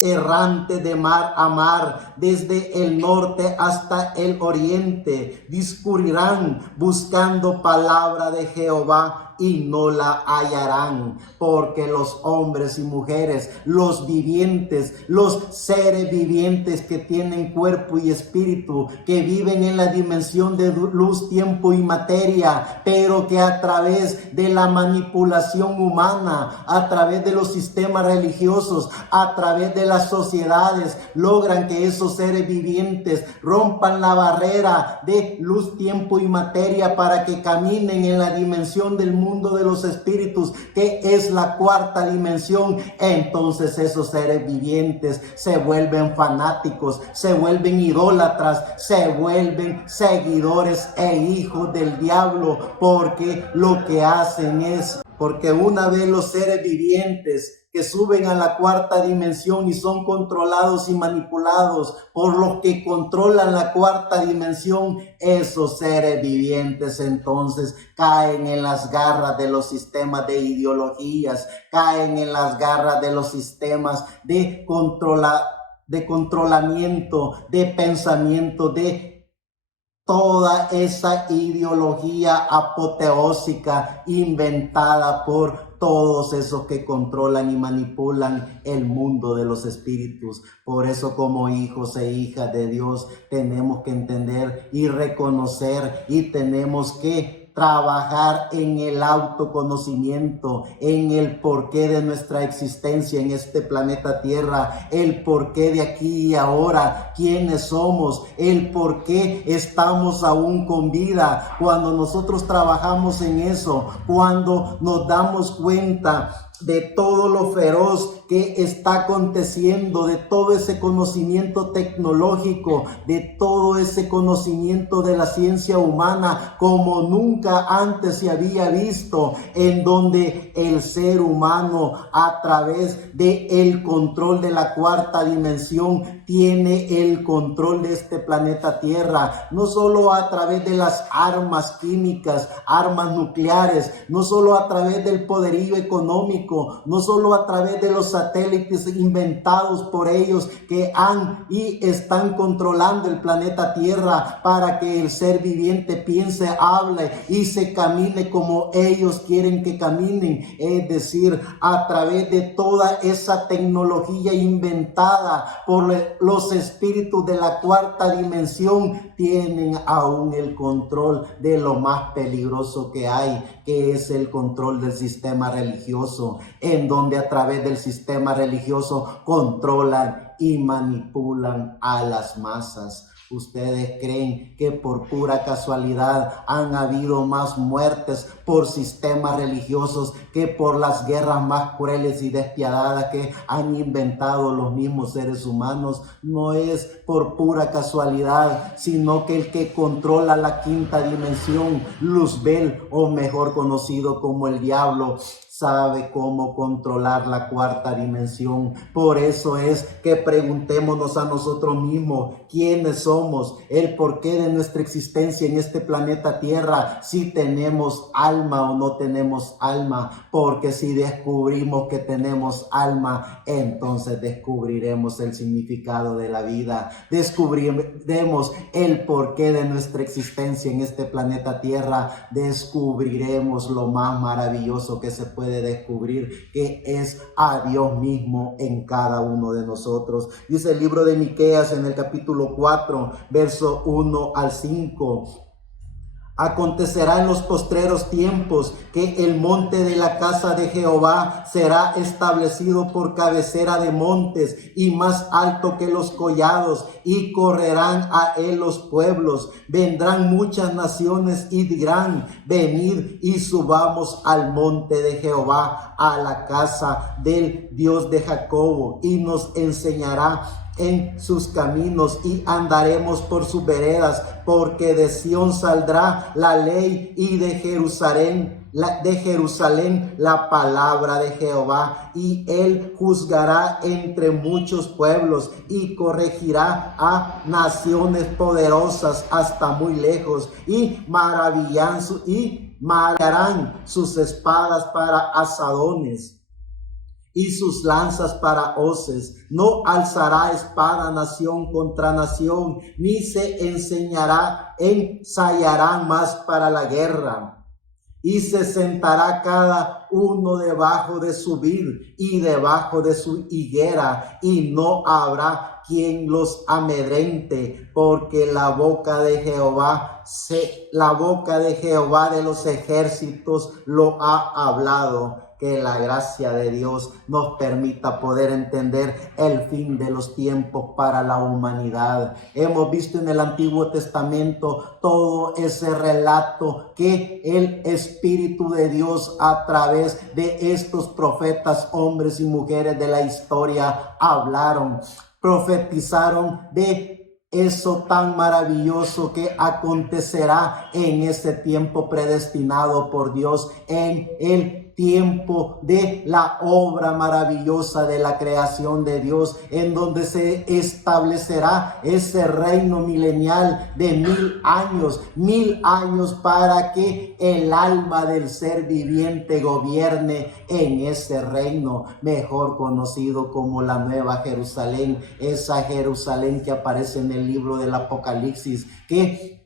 errante de mar a mar, desde el norte hasta el oriente, discurrirán buscando palabra de Jehová y no la hallarán, porque los hombres y mujeres, los vivientes, los seres vivientes que tienen cuerpo y espíritu, que viven en la dimensión de luz, tiempo y materia, pero que a través de la manipulación humana, a través de los sistemas religiosos, a través de las sociedades, logran que esos seres vivientes rompan la barrera de luz, tiempo y materia para que caminen en la dimensión del mundo de los espíritus, que es la cuarta dimensión. Entonces esos seres vivientes se vuelven fanáticos, se vuelven idólatras, se vuelven seguidores e hijos del diablo, porque lo que hacen es, porque una vez los seres vivientes que suben a la cuarta dimensión y son controlados y manipulados por los que controlan la cuarta dimensión, esos seres vivientes entonces caen en las garras de los sistemas de ideologías, caen en las garras de los sistemas de controlamiento, de pensamiento, de toda esa ideología apoteósica inventada por todos esos que controlan y manipulan el mundo de los espíritus. Por eso, como hijos e hijas de Dios, tenemos que entender y reconocer, y tenemos que trabajar en el autoconocimiento, en el porqué de nuestra existencia en este planeta Tierra, el porqué de aquí y ahora, quiénes somos, el porqué estamos aún con vida. Cuando nosotros trabajamos en eso, cuando nos damos cuenta de todo lo feroz que está aconteciendo, de todo ese conocimiento tecnológico, de todo ese conocimiento de la ciencia humana como nunca antes se había visto, en donde el ser humano, a través de el control de la cuarta dimensión, tiene el control de este planeta Tierra, no solo a través de las armas químicas, armas nucleares, no solo a través del poderío económico, económico, no solo a través de los satélites inventados por ellos que han y están controlando el planeta Tierra para que el ser viviente piense, hable y se camine como ellos quieren que caminen, es decir, a través de toda esa tecnología inventada por los espíritus de la cuarta dimensión, tienen aún el control de lo más peligroso que hay, que es el control del sistema religioso, en donde a través del sistema religioso controlan y manipulan a las masas. ¿Ustedes creen que por pura casualidad han habido más muertes por sistemas religiosos que por las guerras más crueles y despiadadas que han inventado los mismos seres humanos? No es por pura casualidad, sino que el que controla la quinta dimensión, Luzbel, o mejor conocido como el diablo, sabe cómo controlar la cuarta dimensión. Por eso es que preguntémonos a nosotros mismos quiénes somos, el porqué de nuestra existencia en este planeta Tierra, si tenemos alma o no tenemos alma, porque si descubrimos que tenemos alma, entonces descubriremos el significado de la vida, descubriremos el porqué de nuestra existencia en este planeta Tierra, descubriremos lo más maravilloso que se puede descubrir, que es a Dios mismo en cada uno de nosotros. Dice el libro de Miqueas en el capítulo 4, verso 1 al 5. Acontecerá en los postreros tiempos que el monte de la casa de Jehová será establecido por cabecera de montes y más alto que los collados, y correrán a él los pueblos. Vendrán muchas naciones y dirán: venid y subamos al monte de Jehová, a la casa del Dios de Jacobo, y nos enseñará en sus caminos y andaremos por sus veredas, porque de Sión saldrá la ley y de Jerusalén la palabra de Jehová, y él juzgará entre muchos pueblos y corregirá a naciones poderosas hasta muy lejos, y maravillarán sus espadas para asadones y sus lanzas para hoces. No alzará espada nación contra nación, ni se ensayarán más para la guerra. Y se sentará cada uno debajo de su vid y debajo de su higuera, y no habrá quien los amedrente, porque la boca de Jehová de los ejércitos lo ha hablado. Que la gracia de Dios nos permita poder entender el fin de los tiempos para la humanidad. Hemos visto en el Antiguo Testamento todo ese relato que el Espíritu de Dios, a través de estos profetas, hombres y mujeres de la historia, hablaron, profetizaron de eso tan maravilloso que acontecerá en ese tiempo predestinado por Dios, en el tiempo de la obra maravillosa de la creación de Dios, en donde se establecerá ese reino milenial de 1000 años para que el alma del ser viviente gobierne en ese reino, mejor conocido como la Nueva Jerusalén, esa Jerusalén que aparece en el libro del Apocalipsis, que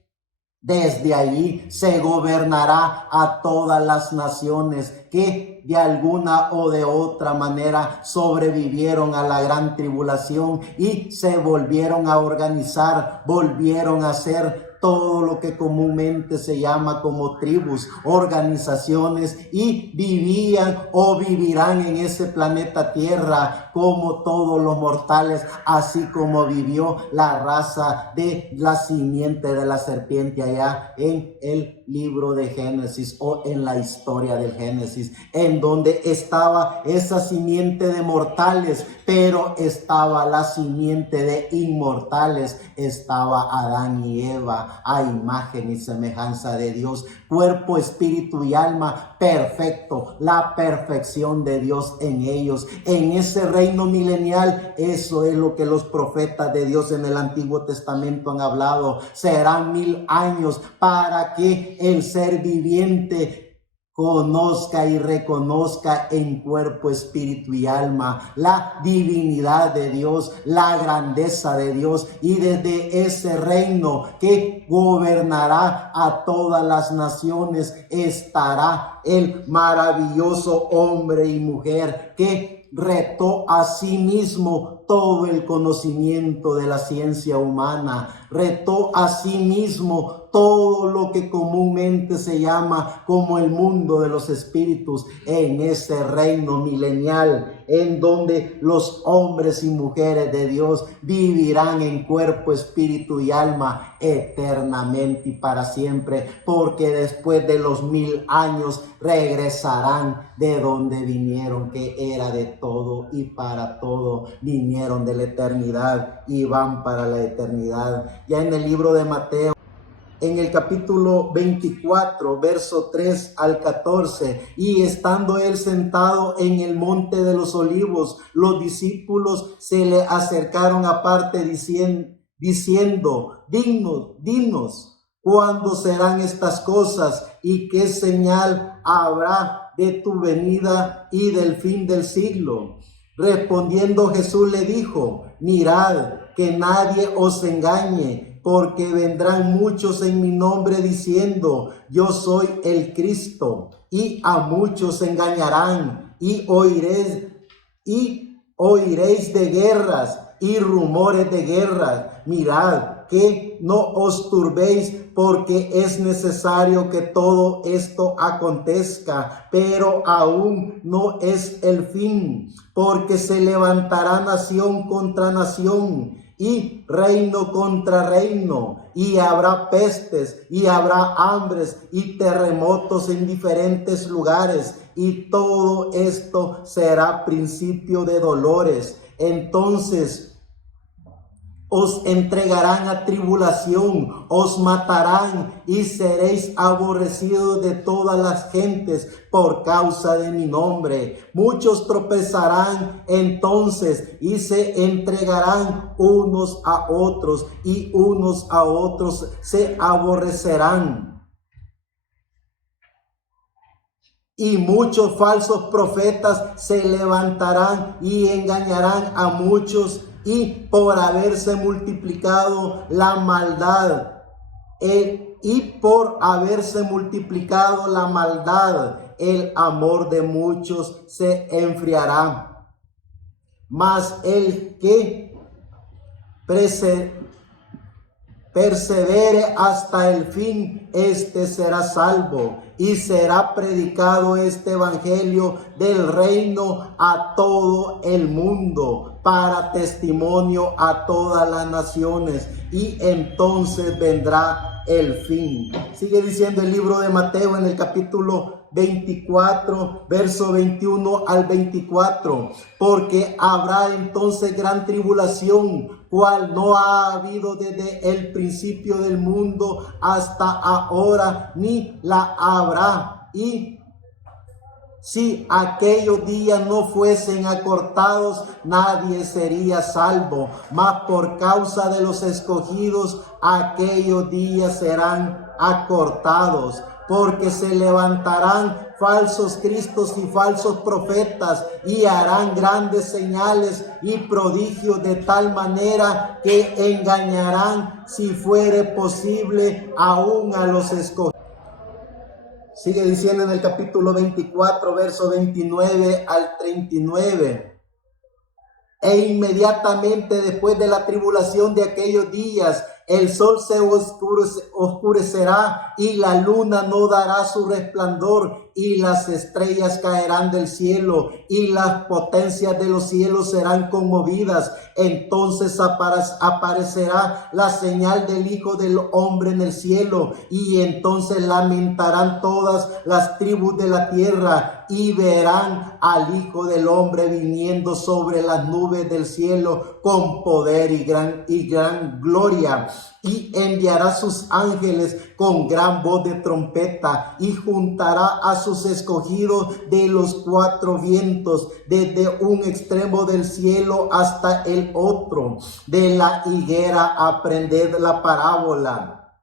desde allí se gobernará a todas las naciones que de alguna o de otra manera sobrevivieron a la gran tribulación y se volvieron a organizar, volvieron a ser todo lo que comúnmente se llama como tribus, organizaciones, y vivían o vivirán en ese planeta Tierra como todos los mortales, así como vivió la raza de la simiente de la serpiente allá en el libro de Génesis, o en la historia del Génesis, en donde estaba esa simiente de mortales, pero estaba la simiente de inmortales, estaba Adán y Eva a imagen y semejanza de Dios, cuerpo, espíritu y alma perfecto, la perfección de Dios en ellos, en ese reino milenial. Eso es lo que los profetas de Dios en el Antiguo Testamento han hablado. Serán 1000 años para que el ser viviente conozca y reconozca en cuerpo, espíritu y alma la divinidad de Dios, la grandeza de Dios, y desde ese reino que gobernará a todas las naciones estará el maravilloso hombre y mujer que retó a sí mismo todo el conocimiento de la ciencia humana, retó a sí mismo todo lo que comúnmente se llama como el mundo de los espíritus, en ese reino milenial en donde los hombres y mujeres de Dios vivirán en cuerpo, espíritu y alma eternamente y para siempre, porque después de los 1000 años regresarán de donde vinieron, que era de todo y para todo. Vinieron de la eternidad y van para la eternidad. Ya en el libro de Mateo, en el capítulo 24, verso 3 al 14, y estando él sentado en el monte de los olivos, los discípulos se le acercaron aparte diciendo, dinos, ¿cuándo serán estas cosas? ¿Y qué señal habrá de tu venida y del fin del siglo? Respondiendo Jesús le dijo, mirad que nadie os engañe, porque vendrán muchos en mi nombre diciendo, yo soy el Cristo, y a muchos engañarán, y oiréis de guerras y rumores de guerras. Mirad que no os turbéis, porque es necesario que todo esto acontezca, pero aún no es el fin, porque se levantará nación contra nación y reino contra reino, y habrá pestes, y habrá hambres y terremotos en diferentes lugares, y todo esto será principio de dolores. Entonces os entregarán a tribulación, os matarán y seréis aborrecidos de todas las gentes por causa de mi nombre. Muchos tropezarán entonces y se entregarán unos a otros, y unos a otros se aborrecerán. Y muchos falsos profetas se levantarán y engañarán a muchos, y por haberse multiplicado la maldad, el amor de muchos se enfriará. Mas el que persevere hasta el fin, este será salvo. Y será predicado este evangelio del reino a todo el mundo, para testimonio a todas las naciones, y entonces vendrá el fin. Sigue diciendo el libro de Mateo en el capítulo 24, verso 21 al 24, porque habrá entonces gran tribulación, cual no ha habido desde el principio del mundo hasta ahora, ni la habrá. Y si aquellos días no fuesen acortados, nadie sería salvo, mas por causa de los escogidos, aquellos días serán acortados. Porque se levantarán falsos cristos y falsos profetas, y harán grandes señales y prodigios, de tal manera que engañarán, si fuere posible, aún a los escogidos. Sigue diciendo en el capítulo 24, verso 29 al 39. E inmediatamente después de la tribulación de aquellos días, el sol se oscurecerá y la luna no dará su resplandor, y las estrellas caerán del cielo y las potencias de los cielos serán conmovidas. Entonces aparecerá la señal del Hijo del Hombre en el cielo, y entonces lamentarán todas las tribus de la tierra y verán al Hijo del Hombre viniendo sobre las nubes del cielo con poder y gran gloria. Y enviará sus ángeles con gran voz de trompeta, y juntará a sus escogidos de los cuatro vientos, desde un extremo del cielo hasta el otro. De la higuera aprended la parábola.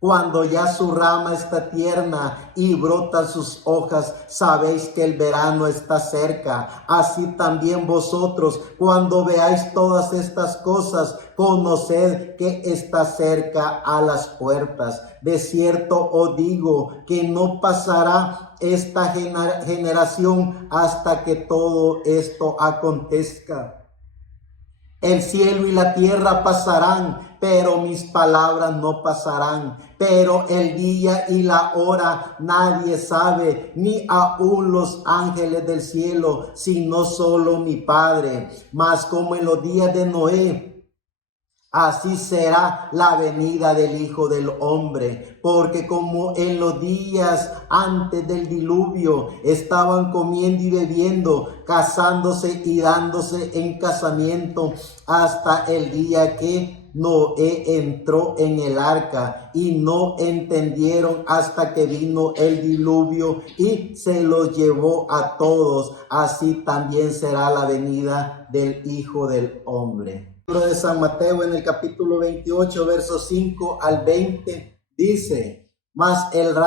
Cuando ya su rama está tierna y brotan sus hojas, sabéis que el verano está cerca. Así también vosotros, cuando veáis todas estas cosas, conoced que está cerca a las puertas. De cierto os digo que no pasará esta generación hasta que todo esto acontezca. El cielo y la tierra pasarán, pero mis palabras no pasarán. Pero el día y la hora nadie sabe, ni aun los ángeles del cielo, sino solo mi Padre. Mas como en los días de Noé, así será la venida del Hijo del Hombre, porque como en los días antes del diluvio estaban comiendo y bebiendo, casándose y dándose en casamiento, hasta el día que Noé entró en el arca, y no entendieron hasta que vino el diluvio y se los llevó a todos. Así también será la venida del Hijo del Hombre. De San Mateo en el capítulo 28, versos 5 al 20, dice: Mas el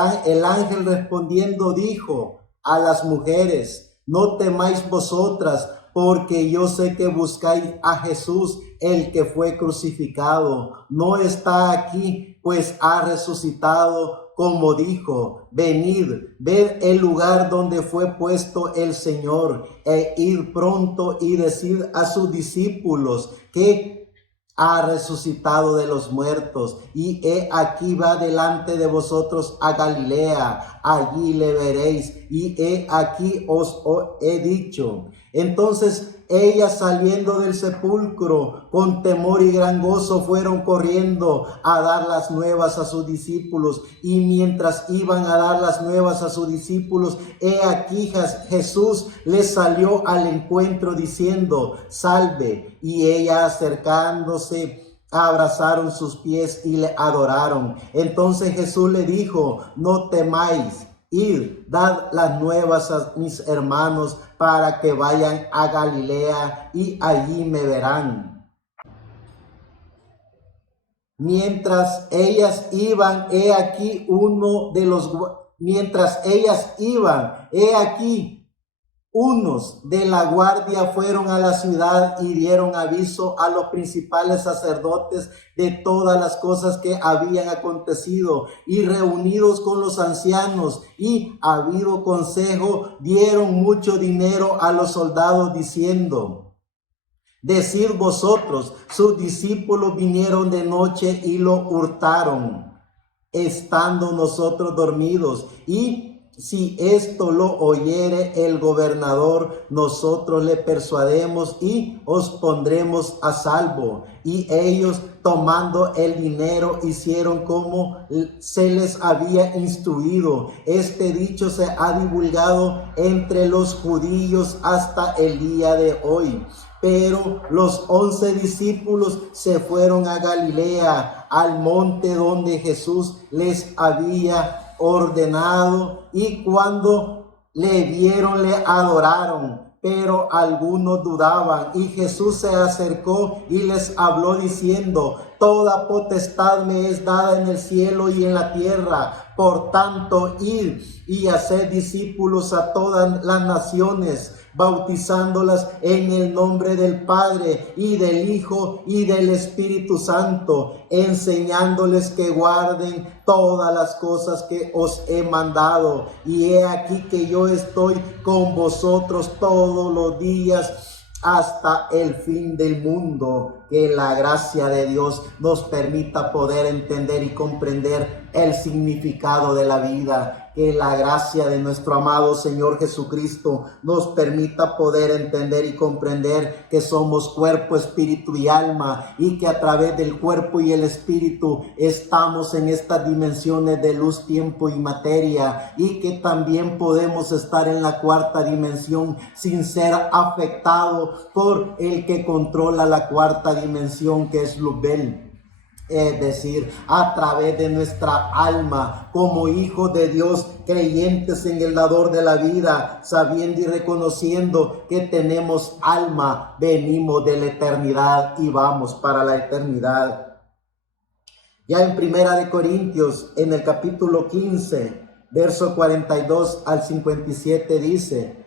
ángel respondiendo dijo a las mujeres: No temáis vosotras, porque yo sé que buscáis a Jesús, el que fue crucificado. No está aquí, pues ha resucitado, como dijo. Venid, ved el lugar donde fue puesto el Señor, e id pronto y decid a sus discípulos que ha resucitado de los muertos, y he aquí va delante de vosotros a Galilea, allí le veréis, y he aquí os he dicho. Entonces ellas, saliendo del sepulcro con temor y gran gozo, fueron corriendo a dar las nuevas a sus discípulos. Y mientras iban a dar las nuevas a sus discípulos, he aquí Jesús les salió al encuentro diciendo: Salve. Y ellas, acercándose, abrazaron sus pies y le adoraron. Entonces Jesús le dijo: No temáis. Id, dad las nuevas a mis hermanos, para que vayan a Galilea, y allí me verán. Mientras ellas iban, he aquí unos de la guardia fueron a la ciudad y dieron aviso a los principales sacerdotes de todas las cosas que habían acontecido, y reunidos con los ancianos y habido consejo, dieron mucho dinero a los soldados, diciendo: Decid vosotros, sus discípulos vinieron de noche y lo hurtaron, estando nosotros dormidos, y si esto lo oyere el gobernador, nosotros le persuademos y os pondremos a salvo. Y ellos, tomando el dinero, hicieron como se les había instruido. Este dicho se ha divulgado entre los judíos hasta el día de hoy. Pero los 11 discípulos se fueron a Galilea, al monte donde Jesús les había ordenado, y cuando le vieron le adoraron, pero algunos dudaban. Y Jesús se acercó y les habló diciendo: Toda potestad me es dada en el cielo y en la tierra. Por tanto, id y haced discípulos a todas las naciones, bautizándolas en el nombre del Padre y del Hijo y del Espíritu Santo, enseñándoles que guarden todas las cosas que os he mandado. Y he aquí que yo estoy con vosotros todos los días hasta el fin del mundo. Que la gracia de Dios nos permita poder entender y comprender el significado de la vida. Que la gracia de nuestro amado Señor Jesucristo nos permita poder entender y comprender que somos cuerpo, espíritu y alma, y que a través del cuerpo y el espíritu estamos en estas dimensiones de luz, tiempo y materia, y que también podemos estar en la cuarta dimensión sin ser afectados por el que controla la cuarta dimensión, que es Luzbel. Es decir, a través de nuestra alma, como hijos de Dios, creyentes en el dador de la vida, sabiendo y reconociendo que tenemos alma, venimos de la eternidad y vamos para la eternidad. Ya en Primera de Corintios, en el capítulo 15, verso 42 al 57 dice: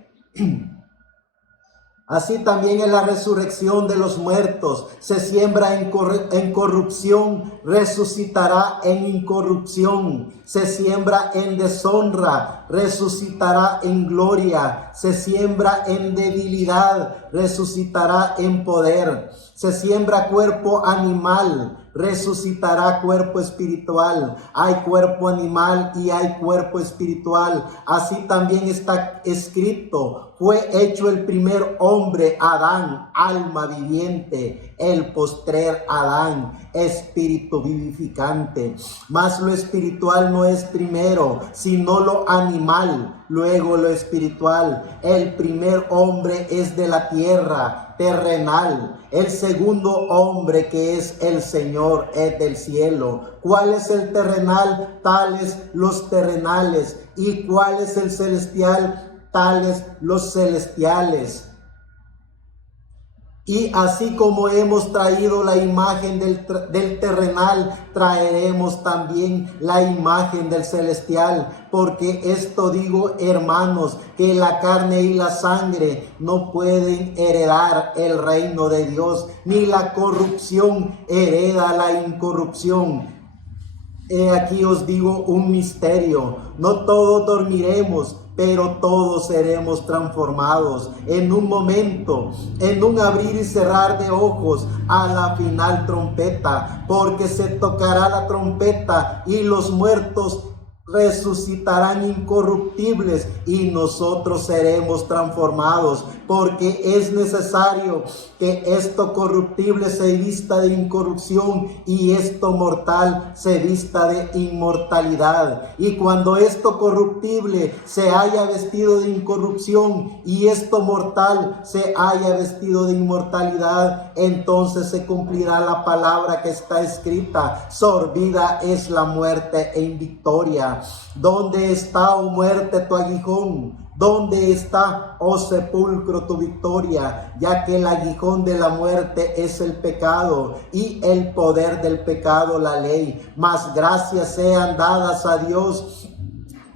así también en la resurrección de los muertos, se siembra en corrupción, resucitará en incorrupción. Se siembra en deshonra, resucitará en gloria. Se siembra en debilidad, resucitará en poder. Se siembra cuerpo animal, resucitará cuerpo espiritual. Hay cuerpo animal y hay cuerpo espiritual. Así también está escrito: fue hecho el primer hombre, Adán, alma viviente; el postrer Adán, espíritu vivificante. Mas lo espiritual no es primero, sino lo animal, luego lo espiritual. El primer hombre es de la tierra, terrenal. El segundo hombre, que es el Señor, es del cielo. ¿Cuál es el terrenal? Tales los terrenales. ¿Y cuál es el celestial? Tales los celestiales. Y así como hemos traído la imagen del terrenal, traeremos también la imagen del celestial. Porque esto digo, hermanos, que la carne y la sangre no pueden heredar el reino de Dios, ni la corrupción hereda la incorrupción. He aquí os digo un misterio: no todos dormiremos, pero todos seremos transformados en un momento, en un abrir y cerrar de ojos, a la final trompeta. Porque se tocará la trompeta y los muertos resucitarán incorruptibles y nosotros seremos transformados. Porque es necesario que esto corruptible se vista de incorrupción y esto mortal se vista de inmortalidad. Y cuando esto corruptible se haya vestido de incorrupción y esto mortal se haya vestido de inmortalidad, entonces se cumplirá la palabra que está escrita: sorbida es la muerte en victoria. ¿Dónde está, oh muerte, tu aguijón? ¿Dónde está, oh sepulcro, tu victoria? Ya que el aguijón de la muerte es el pecado, y el poder del pecado la ley. Mas gracias sean dadas a Dios,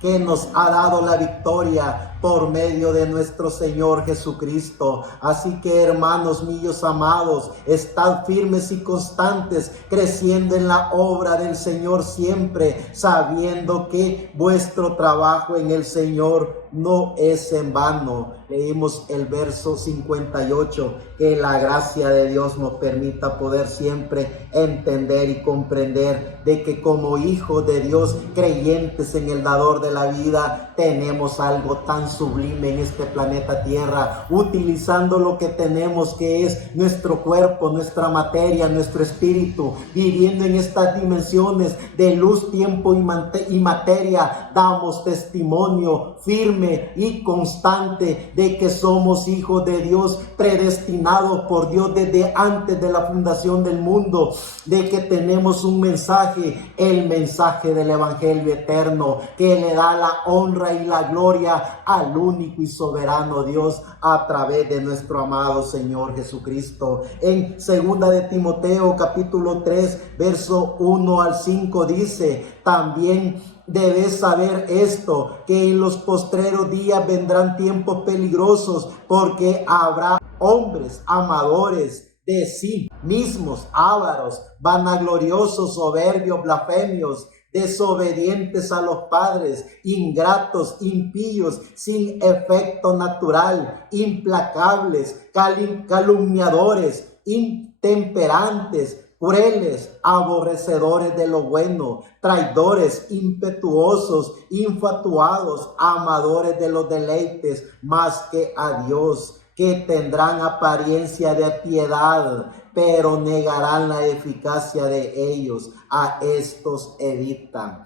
que nos ha dado la victoria por medio de nuestro Señor Jesucristo. Así que, hermanos míos amados, estad firmes y constantes, creciendo en la obra del Señor siempre, sabiendo que vuestro trabajo en el Señor no es en vano. Leímos el verso 58, que la gracia de Dios nos permita poder siempre entender y comprender de que como hijos de Dios, creyentes en el dador de la vida, tenemos algo tan sublime en este planeta Tierra, utilizando lo que tenemos, que es nuestro cuerpo, nuestra materia, nuestro espíritu, viviendo en estas dimensiones de luz, tiempo y materia. Damos testimonio firme y constante de que somos hijos de Dios, predestinados por Dios desde antes de la fundación del mundo, de que tenemos un mensaje, el mensaje del Evangelio eterno, que le da la honra y la gloria al único y soberano Dios a través de nuestro amado Señor Jesucristo. En 2 de Timoteo capítulo 3, verso 1 al 5 dice: también debes saber esto, que en los postreros días vendrán tiempos peligrosos, porque habrá hombres amadores de sí mismos, ávaros, vanagloriosos, soberbios, blasfemios, desobedientes a los padres, ingratos, impíos, sin efecto natural, implacables, calumniadores, intemperantes, crueles, aborrecedores de lo bueno, traidores, impetuosos, infatuados, amadores de los deleites más que a Dios, que tendrán apariencia de piedad, pero negarán la eficacia de ellos. A estos evitan.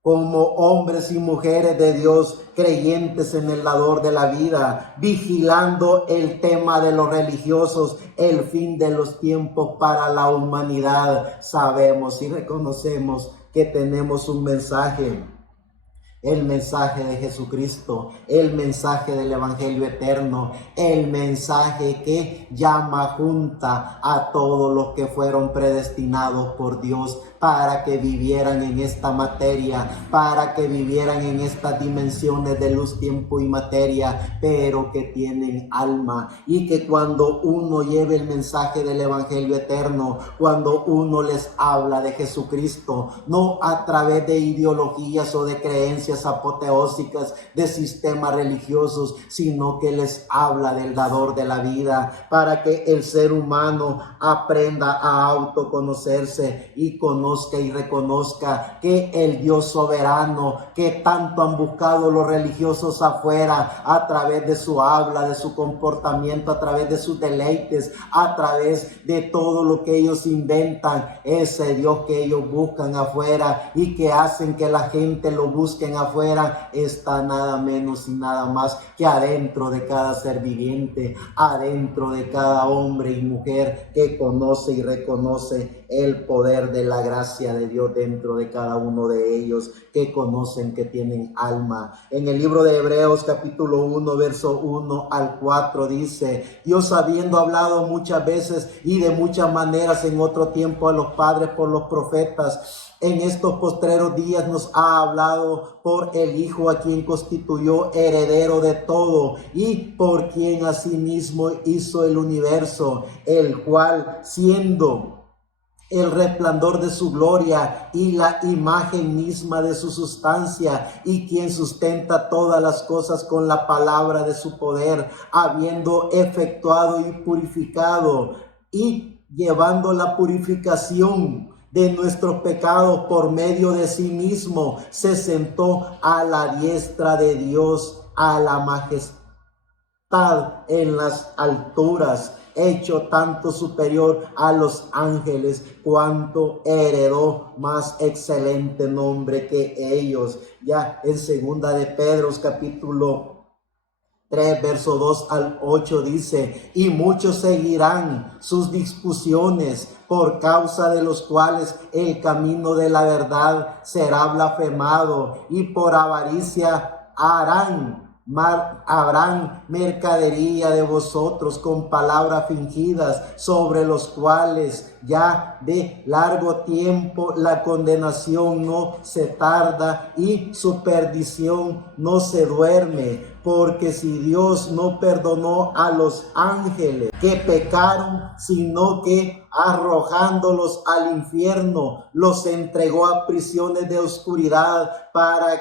Como hombres y mujeres de Dios, creyentes en el dador de la vida, vigilando el tema de los religiosos, el fin de los tiempos para la humanidad, sabemos y reconocemos que tenemos un mensaje. El mensaje de Jesucristo, el mensaje del Evangelio eterno, el mensaje que llama junta a todos los que fueron predestinados por Dios para que vivieran en esta materia, para que vivieran en estas dimensiones de luz, tiempo y materia, pero que tienen alma, y que cuando uno lleve el mensaje del evangelio eterno, cuando uno les habla de Jesucristo, no a través de ideologías o de creencias apoteósicas, de sistemas religiosos, sino que les habla del dador de la vida, para que el ser humano aprenda a autoconocerse y conozca y reconozca que el Dios soberano que tanto han buscado los religiosos afuera, a través de su habla, de su comportamiento, a través de sus deleites, a través de todo lo que ellos inventan, ese Dios que ellos buscan afuera y que hacen que la gente lo busquen afuera, está nada menos y nada más que adentro de cada ser viviente, adentro de cada hombre y mujer que conoce y reconoce el poder de la gracia de Dios dentro de cada uno de ellos, que conocen que tienen alma. En el libro de Hebreos capítulo 1 verso 1 al 4 dice: Dios, habiendo hablado muchas veces y de muchas maneras en otro tiempo a los padres por los profetas, en estos postreros días nos ha hablado por el Hijo, a quien constituyó heredero de todo y por quien asimismo hizo el universo, el cual, siendo el resplandor de su gloria y la imagen misma de su sustancia, y quien sustenta todas las cosas con la palabra de su poder, habiendo efectuado y purificado y llevando la purificación de nuestros pecados por medio de sí mismo, se sentó a la diestra de Dios, a la majestad en las alturas, hecho tanto superior a los ángeles, cuanto heredó más excelente nombre que ellos. Ya en segunda de Pedro capítulo 3, verso 2 al 8 dice: y muchos seguirán sus discusiones, por causa de los cuales el camino de la verdad será blasfemado, y por avaricia habrán mercadería de vosotros con palabras fingidas, sobre los cuales ya de largo tiempo la condenación no se tarda y su perdición no se duerme. Porque si Dios no perdonó a los ángeles que pecaron, sino que arrojándolos al infierno los entregó a prisiones de oscuridad para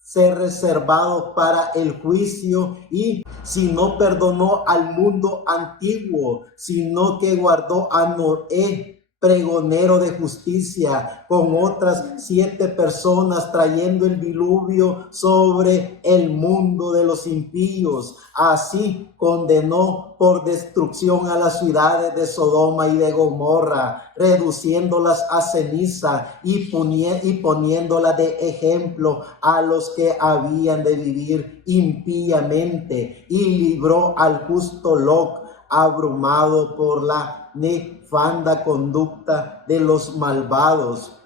ser reservados para el juicio, y si no perdonó al mundo antiguo, sino que guardó a Noé, pregonero de justicia, con otras 7 personas, trayendo el diluvio sobre el mundo de los impíos. Así condenó por destrucción a las ciudades de Sodoma y de Gomorra, reduciéndolas a ceniza y poniéndolas de ejemplo a los que habían de vivir impíamente, y libró al justo Lot, abrumado por la nefanda conducta de los malvados.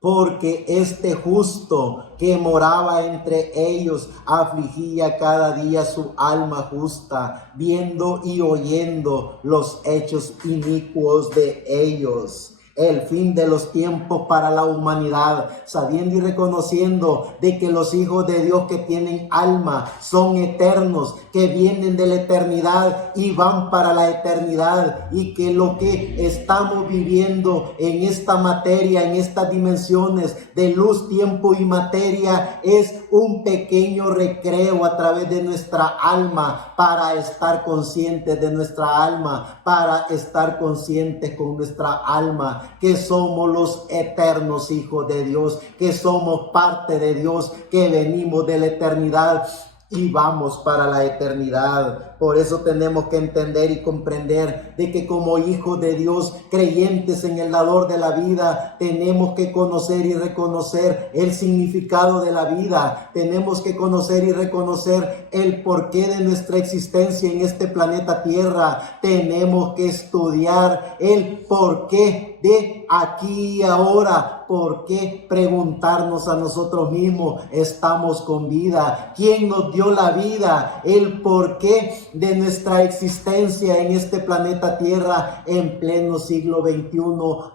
Porque este justo que moraba entre ellos afligía cada día su alma justa, viendo y oyendo los hechos inicuos de ellos. El fin de los tiempos para la humanidad, sabiendo y reconociendo de que los hijos de Dios que tienen alma son eternos, que vienen de la eternidad y van para la eternidad, y que lo que estamos viviendo en esta materia, en estas dimensiones de luz, tiempo y materia, es un pequeño recreo a través de nuestra alma, para estar conscientes de nuestra alma, para estar conscientes con nuestra alma que somos los eternos hijos de Dios, que somos parte de Dios, que venimos de la eternidad y vamos para la eternidad. Por eso tenemos que entender y comprender de que como hijos de Dios, creyentes en el dador de la vida, tenemos que conocer y reconocer el significado de la vida. Tenemos que conocer y reconocer el porqué de nuestra existencia en este planeta Tierra. Tenemos que estudiar el porqué de aquí y ahora. ¿Por qué preguntarnos a nosotros mismos, estamos con vida? ¿Quién nos dio la vida? El por qué de nuestra existencia en este planeta Tierra en pleno siglo XXI,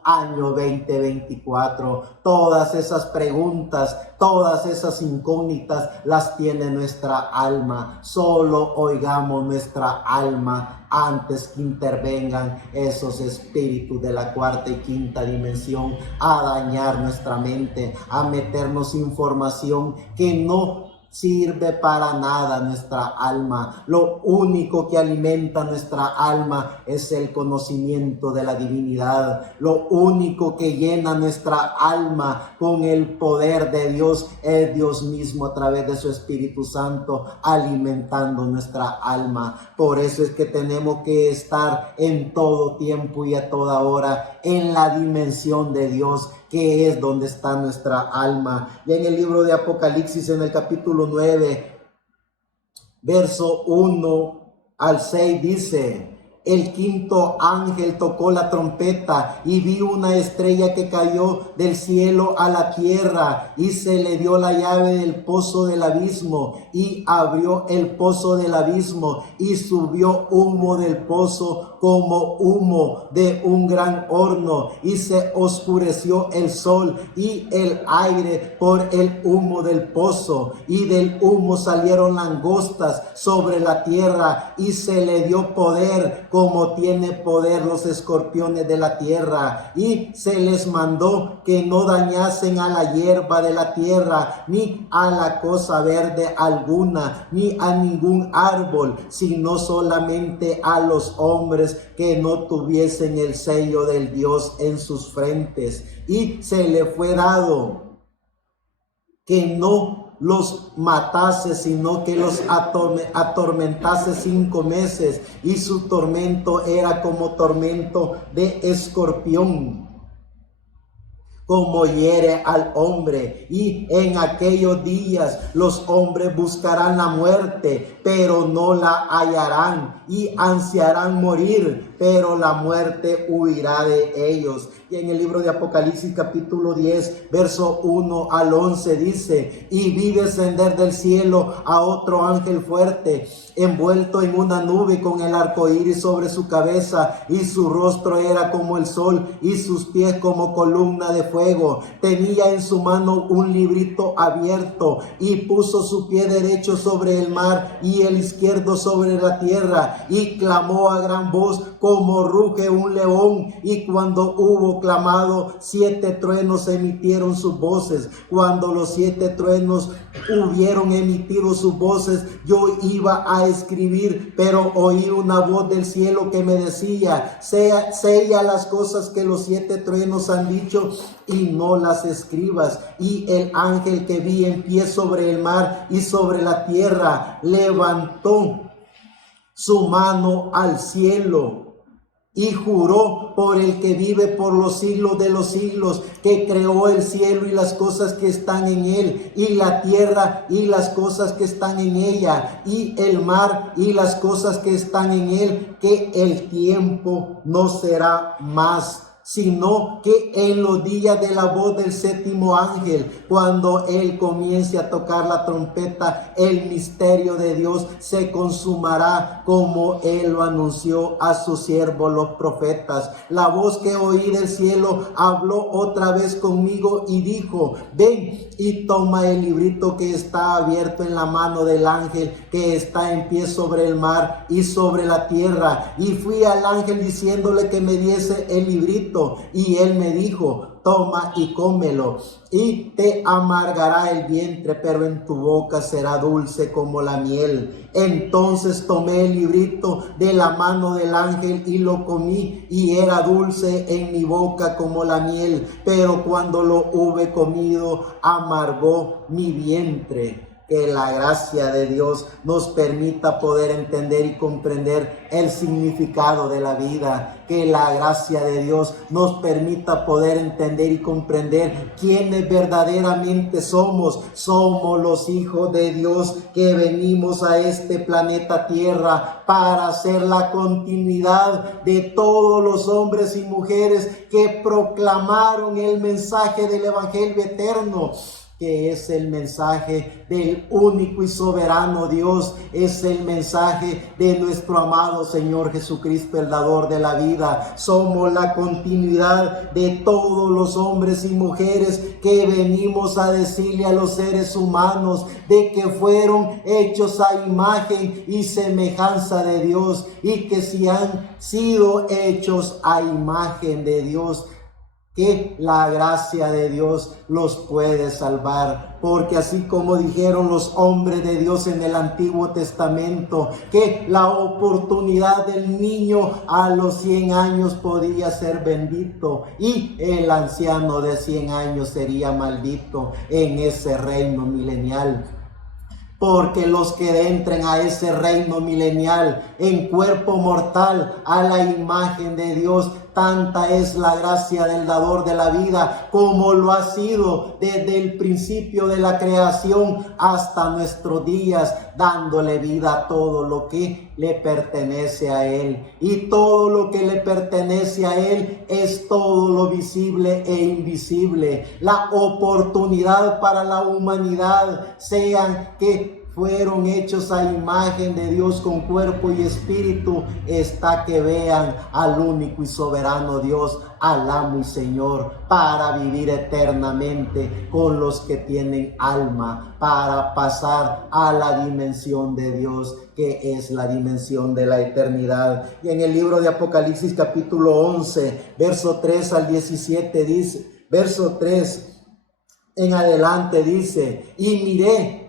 año 2024. Todas esas preguntas, todas esas incógnitas las tiene nuestra alma. Solo oigamos nuestra alma antes que intervengan esos espíritus de la cuarta y quinta dimensión a dañar nuestra mente, a meternos información que no sirve para nada nuestra alma. Lo único que alimenta nuestra alma es el conocimiento de la divinidad. Lo único que llena nuestra alma con el poder de Dios es Dios mismo a través de su Espíritu Santo alimentando nuestra alma. Por eso es que tenemos que estar en todo tiempo y a toda hora en la dimensión de Dios, que es donde está nuestra alma. Y en el libro de Apocalipsis, en el capítulo 9, verso 1 al 6 dice: el quinto ángel tocó la trompeta y vi una estrella que cayó del cielo a la tierra, y se le dio la llave del pozo del abismo, y abrió el pozo del abismo, y subió humo del pozo como humo de un gran horno, y se oscureció el sol y el aire por el humo del pozo, y del humo salieron langostas sobre la tierra, y se le dio poder como tiene poder los escorpiones de la tierra, y se les mandó que no dañasen a la hierba de la tierra, ni a la cosa verde alguna, ni a ningún árbol, sino solamente a los hombres que no tuviesen el sello del Dios en sus frentes. Y se le fue dado que no los matase, sino que los atormentase 5 meses, y su tormento era como tormento de escorpión, como hiere al hombre. Y en aquellos días los hombres buscarán la muerte, pero no la hallarán, y ansiarán morir, pero la muerte huirá de ellos. Y en el libro de Apocalipsis capítulo 10, verso 1 al 11 dice: y vi descender del cielo a otro ángel fuerte, envuelto en una nube, con el arco iris sobre su cabeza, y su rostro era como el sol, y sus pies como columna de fuego. Tenía en su mano un librito abierto, y puso su pie derecho sobre el mar y el izquierdo sobre la tierra, y clamó a gran voz como ruge un león. Y cuando hubo clamado, 7 truenos emitieron sus voces. Cuando los 7 truenos hubieron emitido sus voces, yo iba a escribir, pero oí una voz del cielo que me decía: sella las cosas que los 7 truenos han dicho, y no las escribas. Y el ángel que vi en pie sobre el mar y sobre la tierra levantó su mano al cielo y juró por el que vive por los siglos de los siglos, que creó el cielo y las cosas que están en él, y la tierra y las cosas que están en ella, y el mar y las cosas que están en él, que el tiempo no será más, sino que en los días de la voz del 7º ángel, cuando él comience a tocar la trompeta, el misterio de Dios se consumará, como él lo anunció a sus siervos los profetas. La voz que oí del cielo habló otra vez conmigo y dijo: ven y toma el librito que está abierto en la mano del ángel que está en pie sobre el mar y sobre la tierra. Y fui al ángel diciéndole que me diese el librito, y él me dijo: toma y cómelo, y te amargará el vientre, pero en tu boca será dulce como la miel. Entonces tomé el librito de la mano del ángel y lo comí, y era dulce en mi boca como la miel, pero cuando lo hube comido, amargó mi vientre. Que la gracia de Dios nos permita poder entender y comprender el significado de la vida. Que la gracia de Dios nos permita poder entender y comprender quiénes verdaderamente somos. Somos los hijos de Dios que venimos a este planeta Tierra para ser la continuidad de todos los hombres y mujeres que proclamaron el mensaje del Evangelio eterno. que es el mensaje del único y soberano Dios, es el mensaje de nuestro amado Señor Jesucristo, el dador de la vida. Somos la continuidad de todos los hombres y mujeres que venimos a decirle a los seres humanos de que fueron hechos a imagen y semejanza de Dios, y que si han sido hechos a imagen de Dios, que la gracia de Dios los puede salvar, porque así como dijeron los hombres de Dios en el Antiguo Testamento, que la oportunidad del niño a los 100 años podía ser bendito y el anciano de 100 años sería maldito en ese reino milenial. Porque los que entren a ese reino milenial en cuerpo mortal a la imagen de Dios, tanta es la gracia del dador de la vida, como lo ha sido desde el principio de la creación hasta nuestros días, dándole vida a todo lo que le pertenece a Él. Y todo lo que le pertenece a Él es todo lo visible e invisible. La oportunidad para la humanidad sean que fueron hechos a imagen de Dios con cuerpo y espíritu, está que vean al único y soberano Dios, al amo y Señor, para vivir eternamente con los que tienen alma, para pasar a la dimensión de Dios, que es la dimensión de la eternidad. Y en el libro de Apocalipsis capítulo 11, verso 3 al 17 dice, verso 3 en adelante dice, y miré,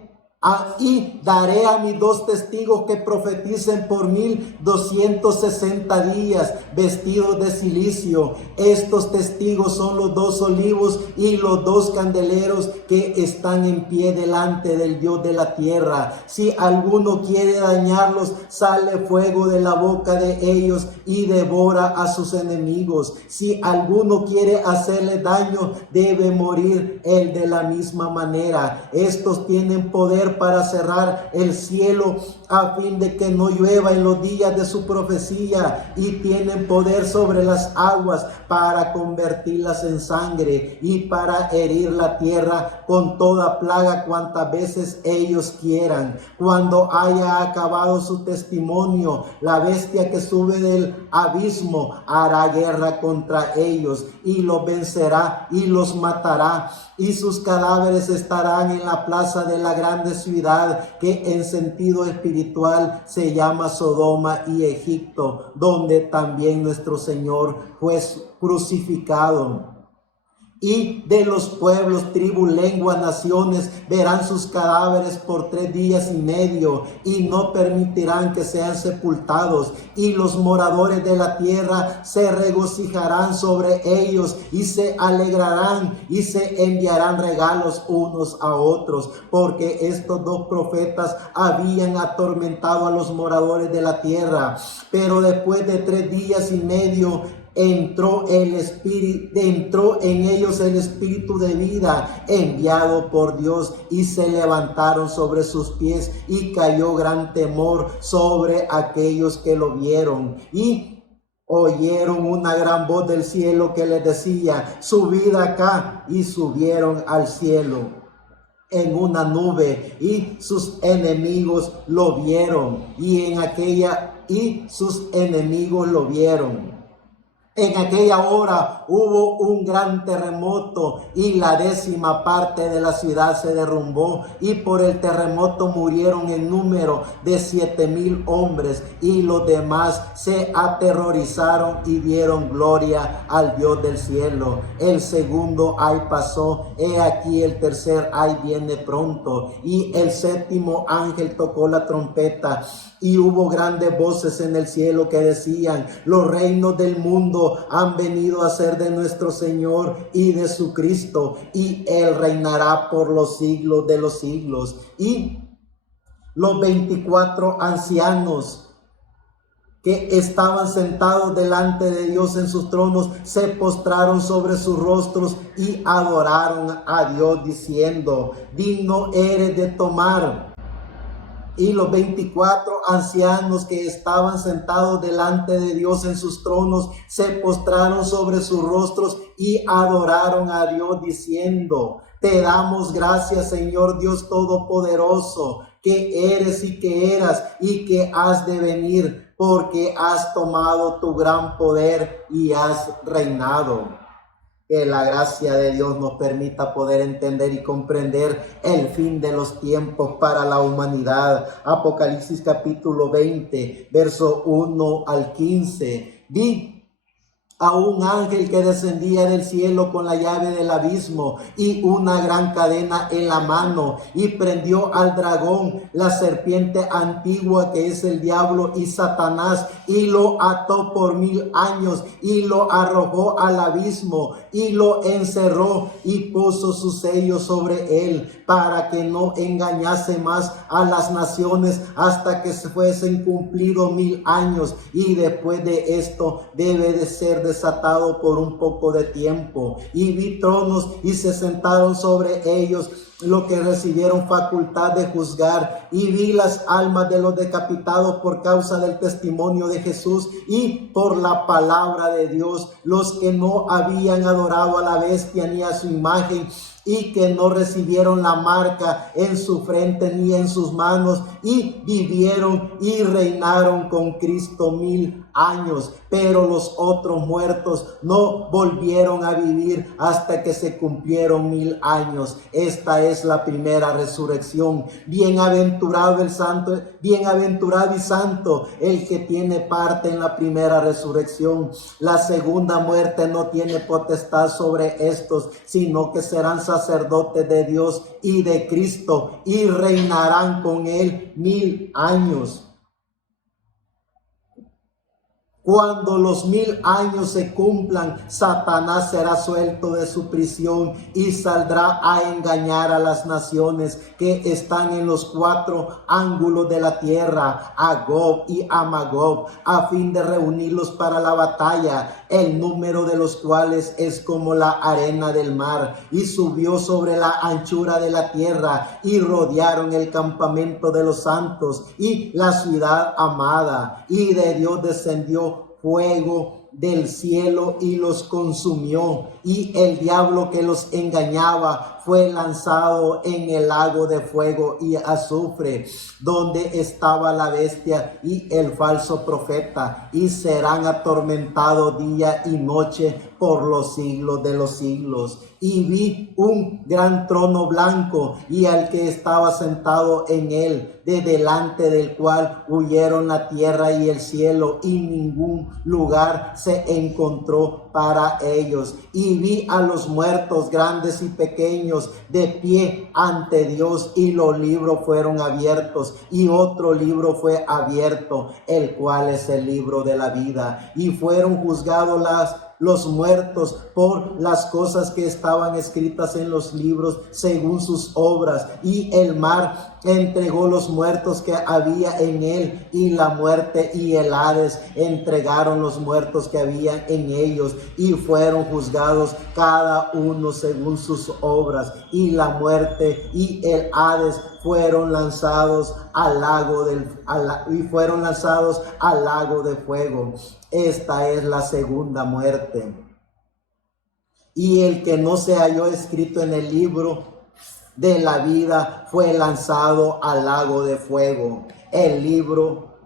y daré a mis 2 testigos que profeticen por 1260 días, vestidos de cilicio. Estos testigos son los 2 olivos y los 2 candeleros que están en pie delante del Dios de la tierra. Si alguno quiere dañarlos, sale fuego de la boca de ellos y devora a sus enemigos. Si alguno quiere hacerle daño, debe morir él de la misma manera. Estos tienen poder para cerrar el cielo a fin de que no llueva en los días de su profecía, y tienen poder sobre las aguas para convertirlas en sangre y para herir la tierra con toda plaga cuantas veces ellos quieran. Cuando haya acabado su testimonio, la bestia que sube del abismo hará guerra contra ellos y los vencerá y los matará, y sus cadáveres estarán en la plaza de la grande ciudad, que en sentido espiritual se llama Sodoma y Egipto, donde también nuestro Señor fue crucificado. Y de los pueblos, tribus, lenguas, naciones verán sus cadáveres por 3 días y medio y no permitirán que sean sepultados. Y los moradores de la tierra se regocijarán sobre ellos y se alegrarán y se enviarán regalos unos a otros, porque estos 2 profetas habían atormentado a los moradores de la tierra. Pero después de 3 días y medio entró en ellos el espíritu de vida enviado por Dios, y se levantaron sobre sus pies, y cayó gran temor sobre aquellos que lo vieron. Y oyeron una gran voz del cielo que les decía: subid acá. Y subieron al cielo en una nube, y sus enemigos lo vieron. Sus enemigos lo vieron. En aquella hora hubo un gran terremoto, y la 10ª parte de la ciudad se derrumbó, y por el terremoto murieron en número de 7,000 hombres, y los demás se aterrorizaron y dieron gloria al Dios del cielo. El segundo ay pasó, he aquí el tercer ay viene pronto. Y el 7º ángel tocó la trompeta, y hubo grandes voces en el cielo que decían: los reinos del mundo han venido a ser de nuestro Señor y de su Cristo, y Él reinará por los siglos de los siglos. Y los 24 ancianos que estaban sentados delante de Dios en sus tronos se postraron sobre sus rostros y adoraron a Dios, diciendo: digno eres de tomar. Y los 24 ancianos que estaban sentados delante de Dios en sus tronos se postraron sobre sus rostros y adoraron a Dios, diciendo: Te damos gracias, Señor Dios Todopoderoso, que eres y que eras y que has de venir, porque has tomado tu gran poder y has reinado. Que la gracia de Dios nos permita poder entender y comprender el fin de los tiempos para la humanidad. Apocalipsis capítulo 20, verso 1 al 15. Vi a un ángel que descendía del cielo con la llave del abismo y una gran cadena en la mano, y prendió al dragón, la serpiente antigua, que es el diablo y Satanás, y lo ató por 1000 años y lo arrojó al abismo y lo encerró y puso su sello sobre él, para que no engañase más a las naciones hasta que se fuesen cumplidos 1000 años, y después de esto debe de ser desatado por un poco de tiempo. Y vi tronos y se sentaron sobre ellos los que recibieron facultad de juzgar, y vi las almas de los decapitados por causa del testimonio de Jesús y por la palabra de Dios, los que no habían adorado a la bestia ni a su imagen, y que no recibieron la marca en su frente ni en sus manos, y vivieron y reinaron con Cristo 1000 años. Pero los otros muertos no volvieron a vivir hasta que se cumplieron 1000 años. Esta es la primera resurrección. Bienaventurado el santo, bienaventurado y santo el que tiene parte en la primera resurrección. La segunda muerte no tiene potestad sobre estos, sino que serán sacerdotes de Dios y de Cristo, y reinarán con él 1000 años. Cuando los 1000 años se cumplan, Satanás será suelto de su prisión y saldrá a engañar a las naciones que están en los 4 ángulos de la tierra, a Gog y a Magog, a fin de reunirlos para la batalla, el número de los cuales es como la arena del mar. Y subió sobre la anchura de la tierra, y rodearon el campamento de los santos y la ciudad amada, y de Dios descendió fuego del cielo y los consumió, y el diablo que los engañaba fue lanzado en el lago de fuego y azufre, donde estaba la bestia y el falso profeta, y serán atormentados día y noche por los siglos de los siglos. Y vi un gran trono blanco y al que estaba sentado en él, de delante del cual huyeron la tierra y el cielo, y ningún lugar se encontró para ellos. Y vi a los muertos, grandes y pequeños, de pie ante Dios, y los libros fueron abiertos, y otro libro fue abierto, el cual es el libro de la vida, y fueron juzgados los muertos por las cosas que estaban escritas en los libros según sus obras, y el mar entregó los muertos que había en él, y la muerte y el Hades entregaron los muertos que había en ellos, y fueron juzgados cada uno según sus obras, y la muerte y el Hades fueron lanzados al lago de fuego. Esta es la segunda muerte. Y el que no se halló escrito en el libro de la vida fue lanzado al lago de fuego. El libro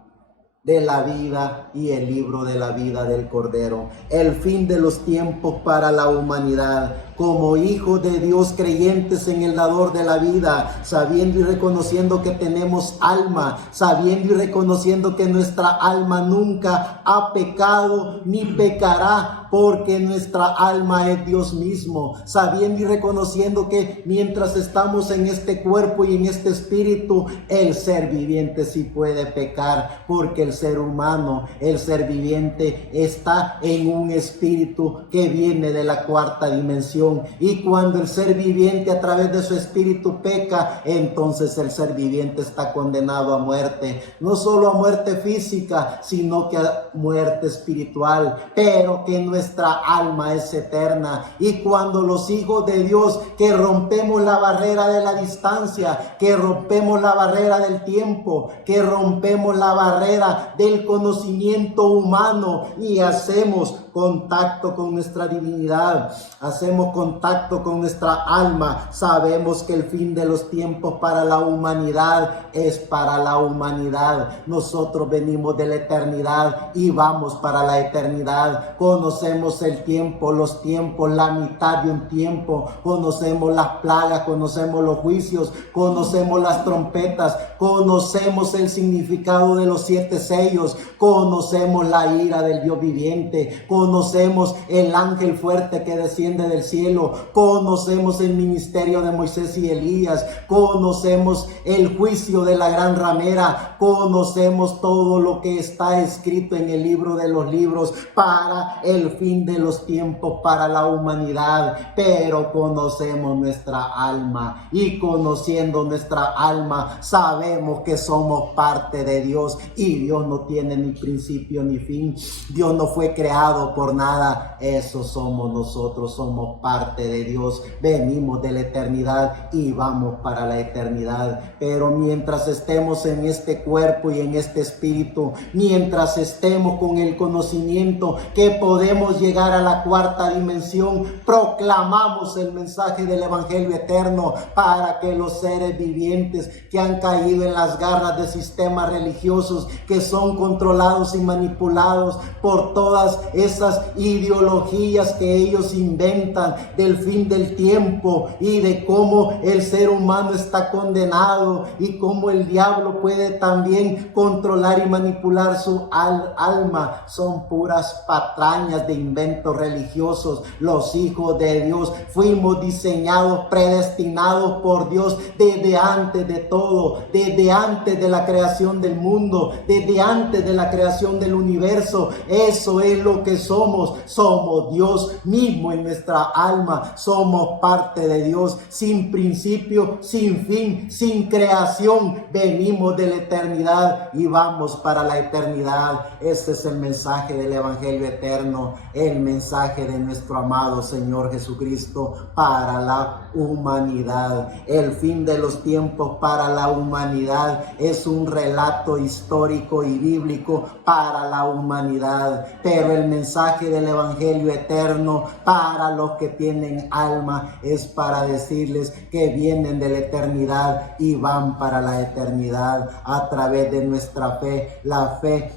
de la vida y el libro de la vida del Cordero. El fin de los tiempos para la humanidad. Como hijos de Dios, creyentes en el dador de la vida, sabiendo y reconociendo que tenemos alma, sabiendo y reconociendo que nuestra alma nunca ha pecado ni pecará, porque nuestra alma es Dios mismo, sabiendo y reconociendo que mientras estamos en este cuerpo y en este espíritu, el ser viviente sí puede pecar, porque el ser humano, el ser viviente, está en un espíritu que viene de la cuarta dimensión. Y cuando el ser viviente a través de su espíritu peca, entonces el ser viviente está condenado a muerte, no solo a muerte física, sino que a muerte espiritual, pero que nuestra alma es eterna. Y cuando los hijos de Dios, que rompemos la barrera de la distancia, que rompemos la barrera del tiempo, que rompemos la barrera del conocimiento humano y hacemos contacto con nuestra divinidad, hacemos contacto con nuestra alma, sabemos que el fin de los tiempos para la humanidad es para la humanidad. Nosotros venimos de la eternidad y vamos para la eternidad. Conocemos el tiempo, los tiempos, la mitad de un tiempo. Conocemos las plagas, conocemos los juicios, conocemos las trompetas, conocemos el significado de los 7 sellos, conocemos la ira del Dios viviente, conocemos el ángel fuerte que desciende del cielo, conocemos el ministerio de Moisés y Elías, conocemos el juicio de la gran ramera, conocemos todo lo que está escrito en el libro de los libros para el fin de los tiempos, para la humanidad. Pero conocemos nuestra alma, y conociendo nuestra alma sabemos que somos parte de Dios, y Dios no tiene ni principio ni fin. Dios no fue creado por nada. Eso somos nosotros, somos parte de Dios, venimos de la eternidad y vamos para la eternidad. Pero mientras estemos en este cuerpo y en este espíritu, mientras estemos con el conocimiento que podemos llegar a la 4ª dimensión, proclamamos el mensaje del evangelio eterno para que los seres vivientes que han caído en las garras de sistemas religiosos que son controlados y manipulados por todas esas ideologías que ellos inventan del fin del tiempo y de cómo el ser humano está condenado y cómo el diablo puede también controlar y manipular su alma, son puras patrañas de inventos religiosos. Los hijos de Dios fuimos diseñados, predestinados por Dios desde antes de todo, desde antes de la creación del mundo, desde antes de la creación del universo. Eso es lo que somos. Somos Dios mismo en nuestra alma. Somos parte de Dios, sin principio, sin fin, sin creación. Venimos de la eternidad y vamos para la eternidad. Este es el mensaje del evangelio eterno, el mensaje de nuestro amado Señor Jesucristo para la humanidad. El fin de los tiempos para la humanidad es un relato histórico y bíblico para la humanidad, pero el mensaje del evangelio eterno para los que tienen alma es para decirles que vienen de la eternidad y van para la eternidad a través de nuestra fe, la fe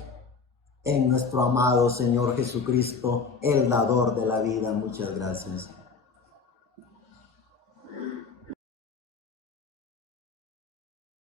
en nuestro amado Señor Jesucristo, el dador de la vida. Muchas gracias.